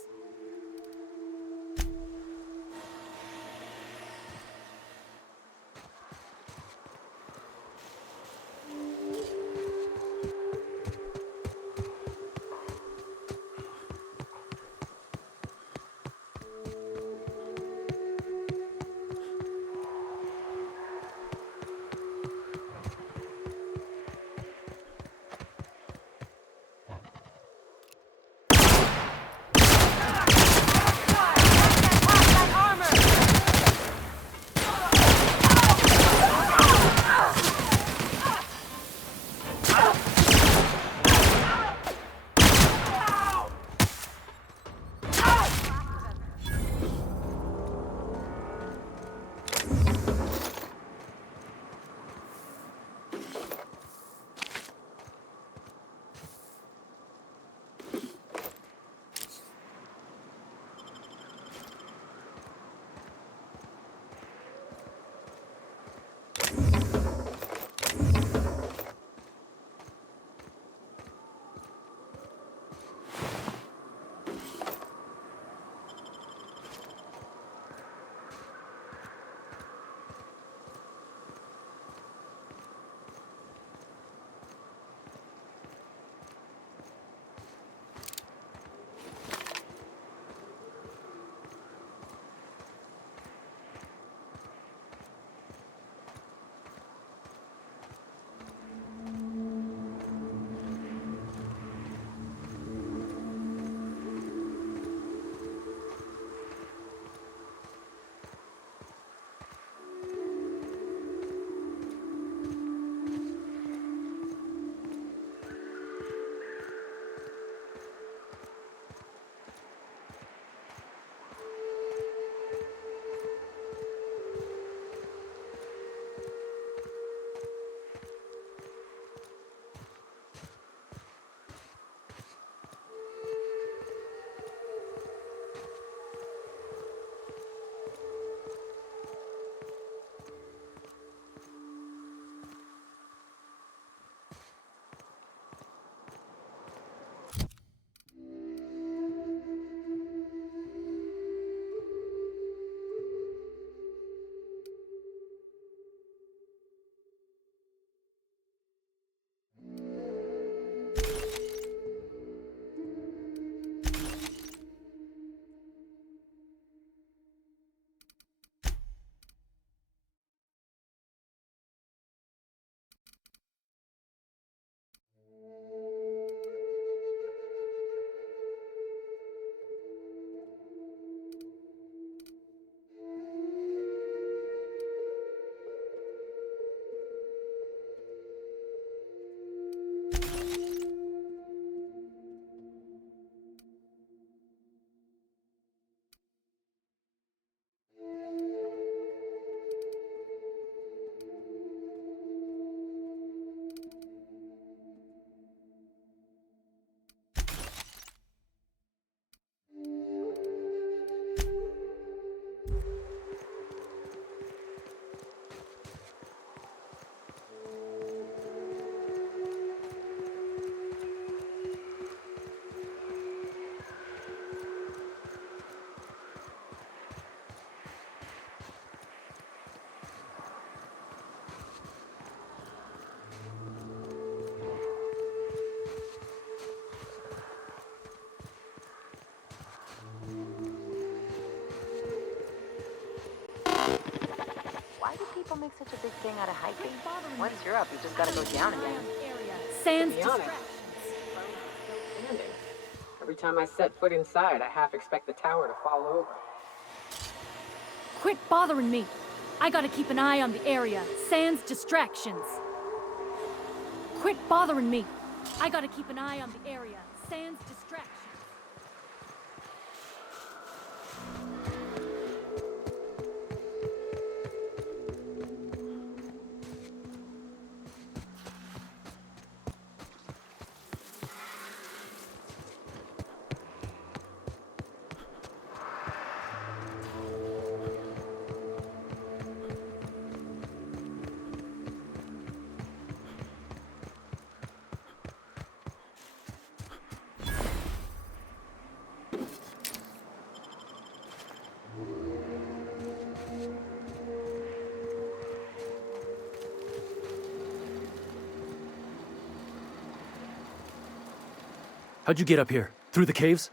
people make such a big thing out of hiking? Once you're up, you just gotta go down again. Sans To be honest, distractions. every time I set foot inside, I half expect the tower to fall over. Quit bothering me. I gotta keep an eye on the area. Sans distractions. Quit bothering me. I gotta keep an eye on the area. Sans distractions. How'd you get up here? Through the caves?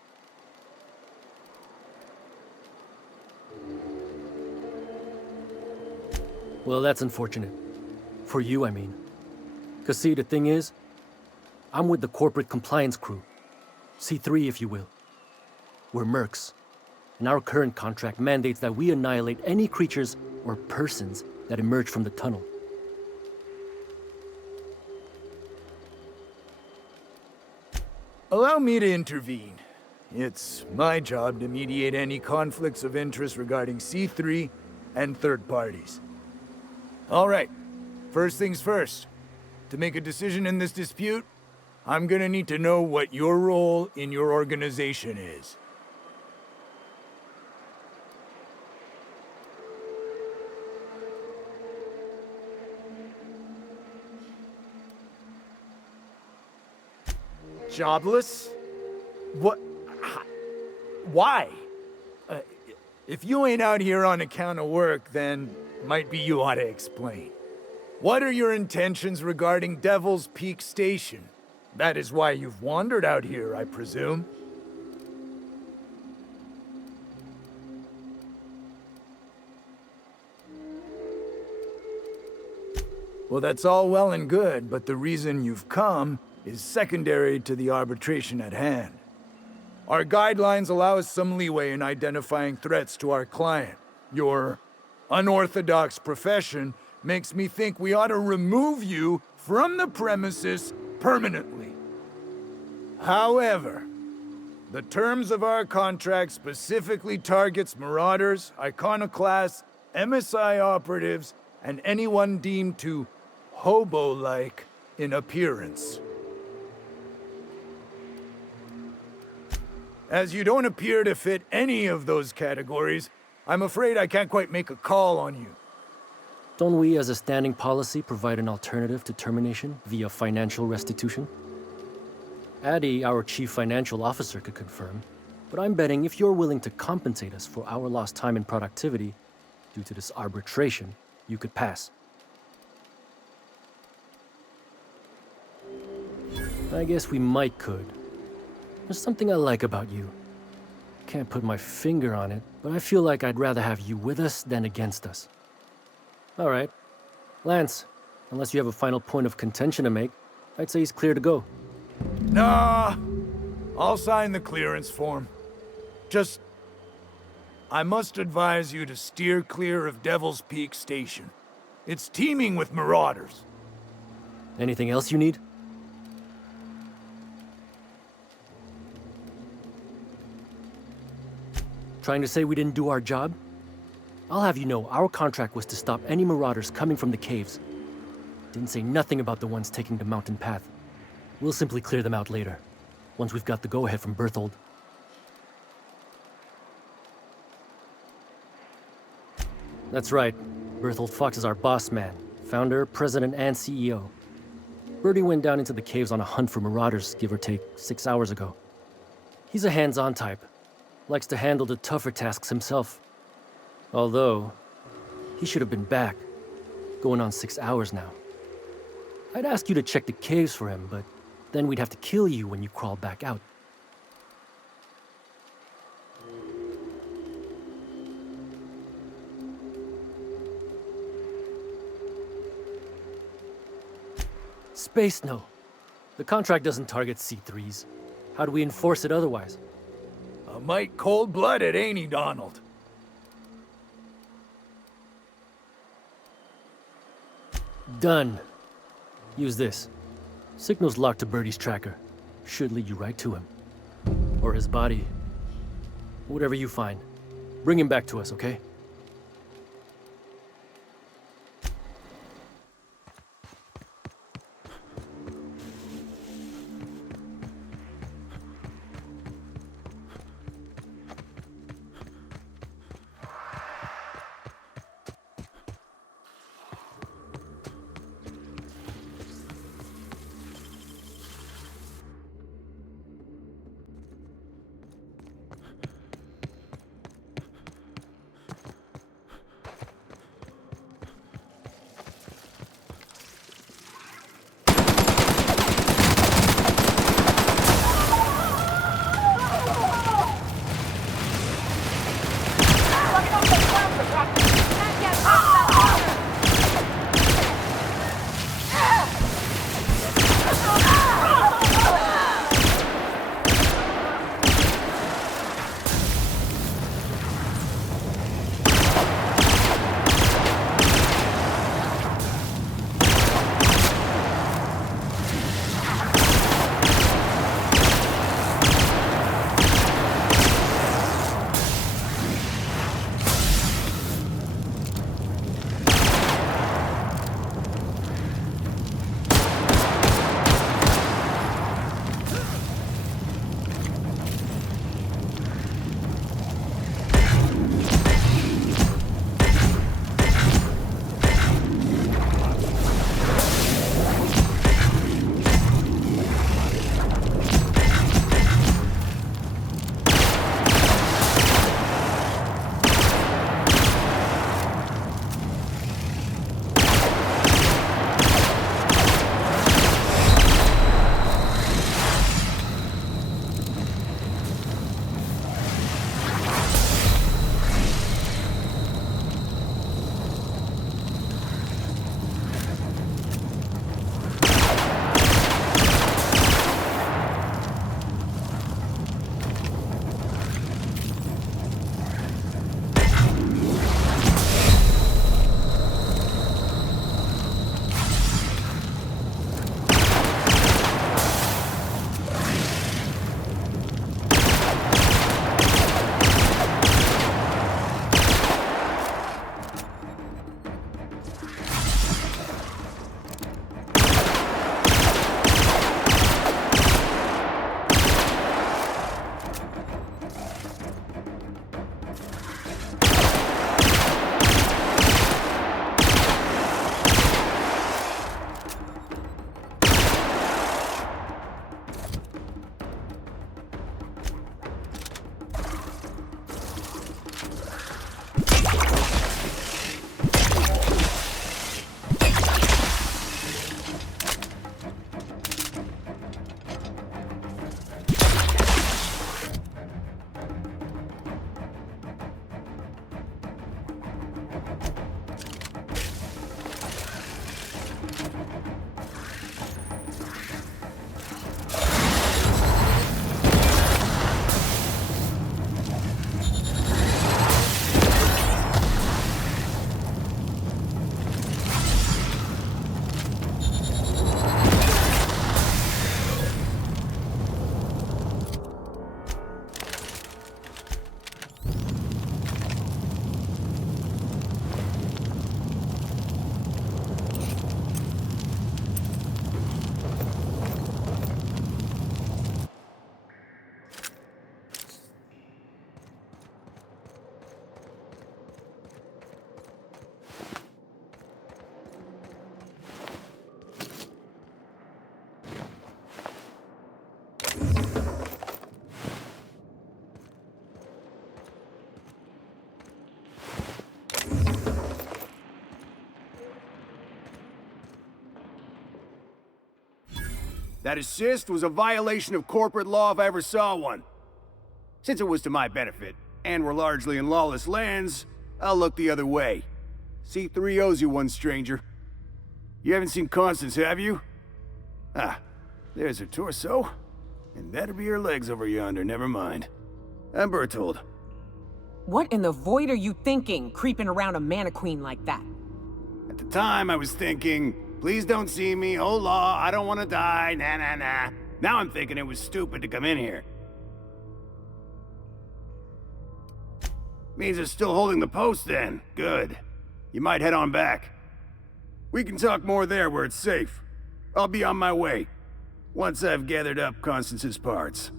Well, that's unfortunate. For you, I mean. 'Cause see, the thing is, I'm with the corporate compliance crew. C3, if you will. We're mercs. And our current contract mandates that we annihilate any creatures or persons that emerge from the tunnel. Allow me to intervene. It's my job to mediate any conflicts of interest regarding C3 and third parties. All right, first things first. To make a decision in this dispute, I'm gonna need to know what your role in your organization is. Jobless? What? Why? If you ain't out here on account of work, then might be you ought to explain. What are your intentions regarding Devil's Peak Station? That is why you've wandered out here, I presume. Well, that's all well and good, but the reason you've come is secondary to the arbitration at hand. Our guidelines allow us some leeway in identifying threats to our client. Your unorthodox profession makes me think we ought to remove you from the premises permanently. However, the terms of our contract specifically targets marauders, iconoclasts, MSI operatives, and anyone deemed to hobo-like in appearance. As you don't appear to fit any of those categories, I'm afraid I can't quite make a call on you. Don't we, as a standing policy, provide an alternative to termination via financial restitution? Addie, our chief financial officer, could confirm, but I'm betting if you're willing to compensate us for our lost time and productivity due to this arbitration, you could pass. I guess we might could. There's something I like about you. Can't put my finger on it, but I feel like I'd rather have you with us than against us. All right. Lance, unless you have a final point of contention to make, I'd say he's clear to go. Nah, I'll sign the clearance form. Just, I must advise you to steer clear of Devil's Peak Station. It's teeming with marauders. Anything else you need? Trying to say we didn't do our job? I'll have you know, our contract was to stop any marauders coming from the caves. Didn't say nothing about the ones taking the mountain path. We'll simply clear them out later, once we've got the go-ahead from Berthold. That's right. Berthold Fox is our boss man, founder, president, and CEO. Bertie went down into the caves on a hunt for marauders, give or take, 6 hours ago. He's a hands-on type. Likes to handle the tougher tasks himself. Although, he should have been back. Going on 6 hours now. I'd ask you to check the caves for him, but then we'd have to kill you when you crawl back out. space know? The contract doesn't target C3s. How do we enforce it otherwise? A mite cold-blooded, ain't he, Donald? Done. Use this. Signal's locked to Birdie's tracker. Should lead you right to him. Or his body. Whatever you find. Bring him back to us, okay? That assist was a violation of corporate law if I ever saw one. Since it was to my benefit, and we're largely in lawless lands, I'll look the other way. C3 owes you one, stranger. You haven't seen Constance, have you? Ah, there's her torso. And that'll be her legs over yonder, never mind. I'm Bertold. What in the void are you thinking, creeping around a mannequin like that? At the time, I was thinking, please don't see me, oh law, I don't want to die, nah nah nah. Now I'm thinking it was stupid to come in here. Means they're still holding the post then. Good. You might head on back. We can talk more there where it's safe. I'll be on my way, once I've gathered up Constance's parts.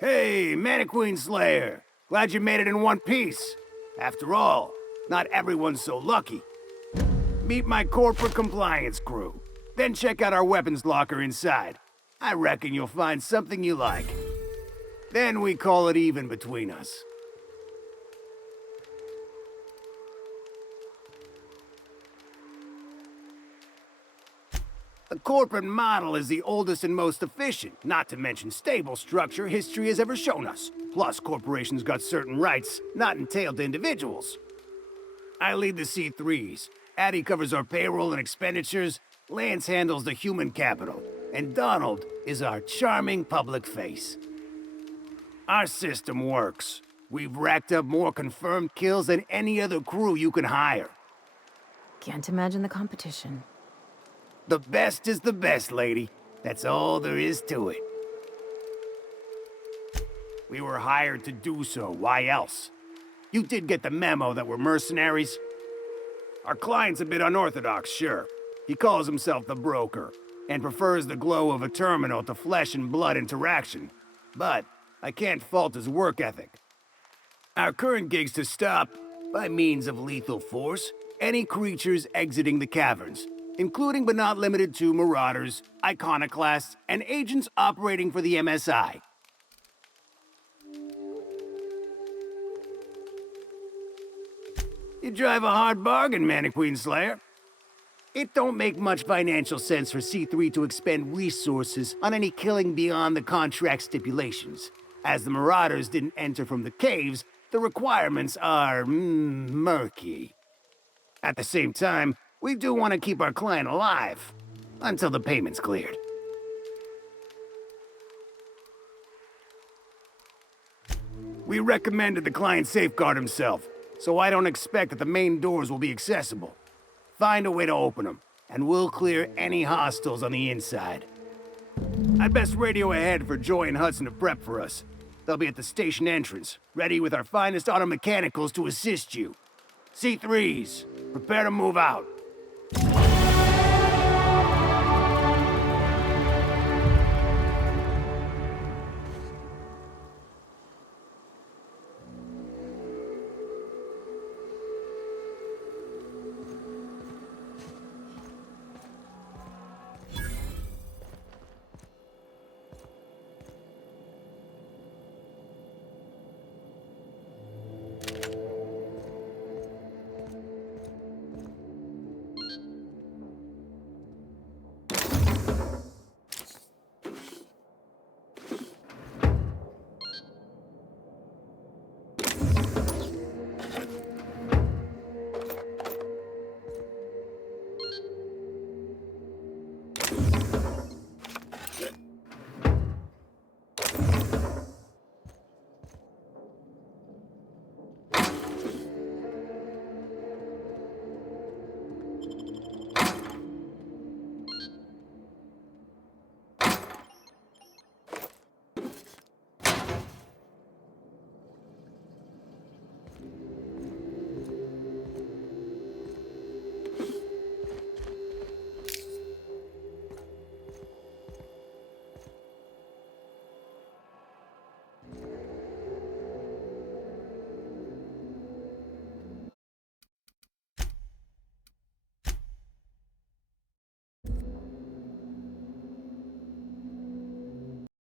Hey, Mannequin Slayer! Glad you made it in one piece. After all, not everyone's so lucky. Meet my corporate compliance crew. Then check out our weapons locker inside. I reckon you'll find something you like. Then we call it even between us. The corporate model is the oldest and most efficient, not to mention stable structure history has ever shown us. Plus, corporations got certain rights not entailed to individuals. I lead the C3s. Addie covers our payroll and expenditures. Lance handles the human capital. And Donald is our charming public face. Our system works. We've racked up more confirmed kills than any other crew you can hire. Can't imagine the competition. The best is the best, lady. That's all there is to it. We were hired to do so. Why else? You did get the memo that we're mercenaries? Our client's a bit unorthodox, sure. He calls himself the broker, and prefers the glow of a terminal to flesh and blood interaction. But I can't fault his work ethic. Our current gig's to stop, by means of lethal force, any creatures exiting the caverns, including but not limited to marauders, iconoclasts, and agents operating for the MSI. You drive a hard bargain, Mannequin Slayer. It don't make much financial sense for C3 to expend resources on any killing beyond the contract stipulations. As the marauders didn't enter from the caves, the requirements are murky. At the same time, we do want to keep our client alive, until the payment's cleared. We recommended the client safeguard himself, so I don't expect that the main doors will be accessible. Find a way to open them, and we'll clear any hostiles on the inside. I'd best radio ahead for Joy and Hudson to prep for us. They'll be at the station entrance, ready with our finest auto mechanicals to assist you. C3s, prepare to move out.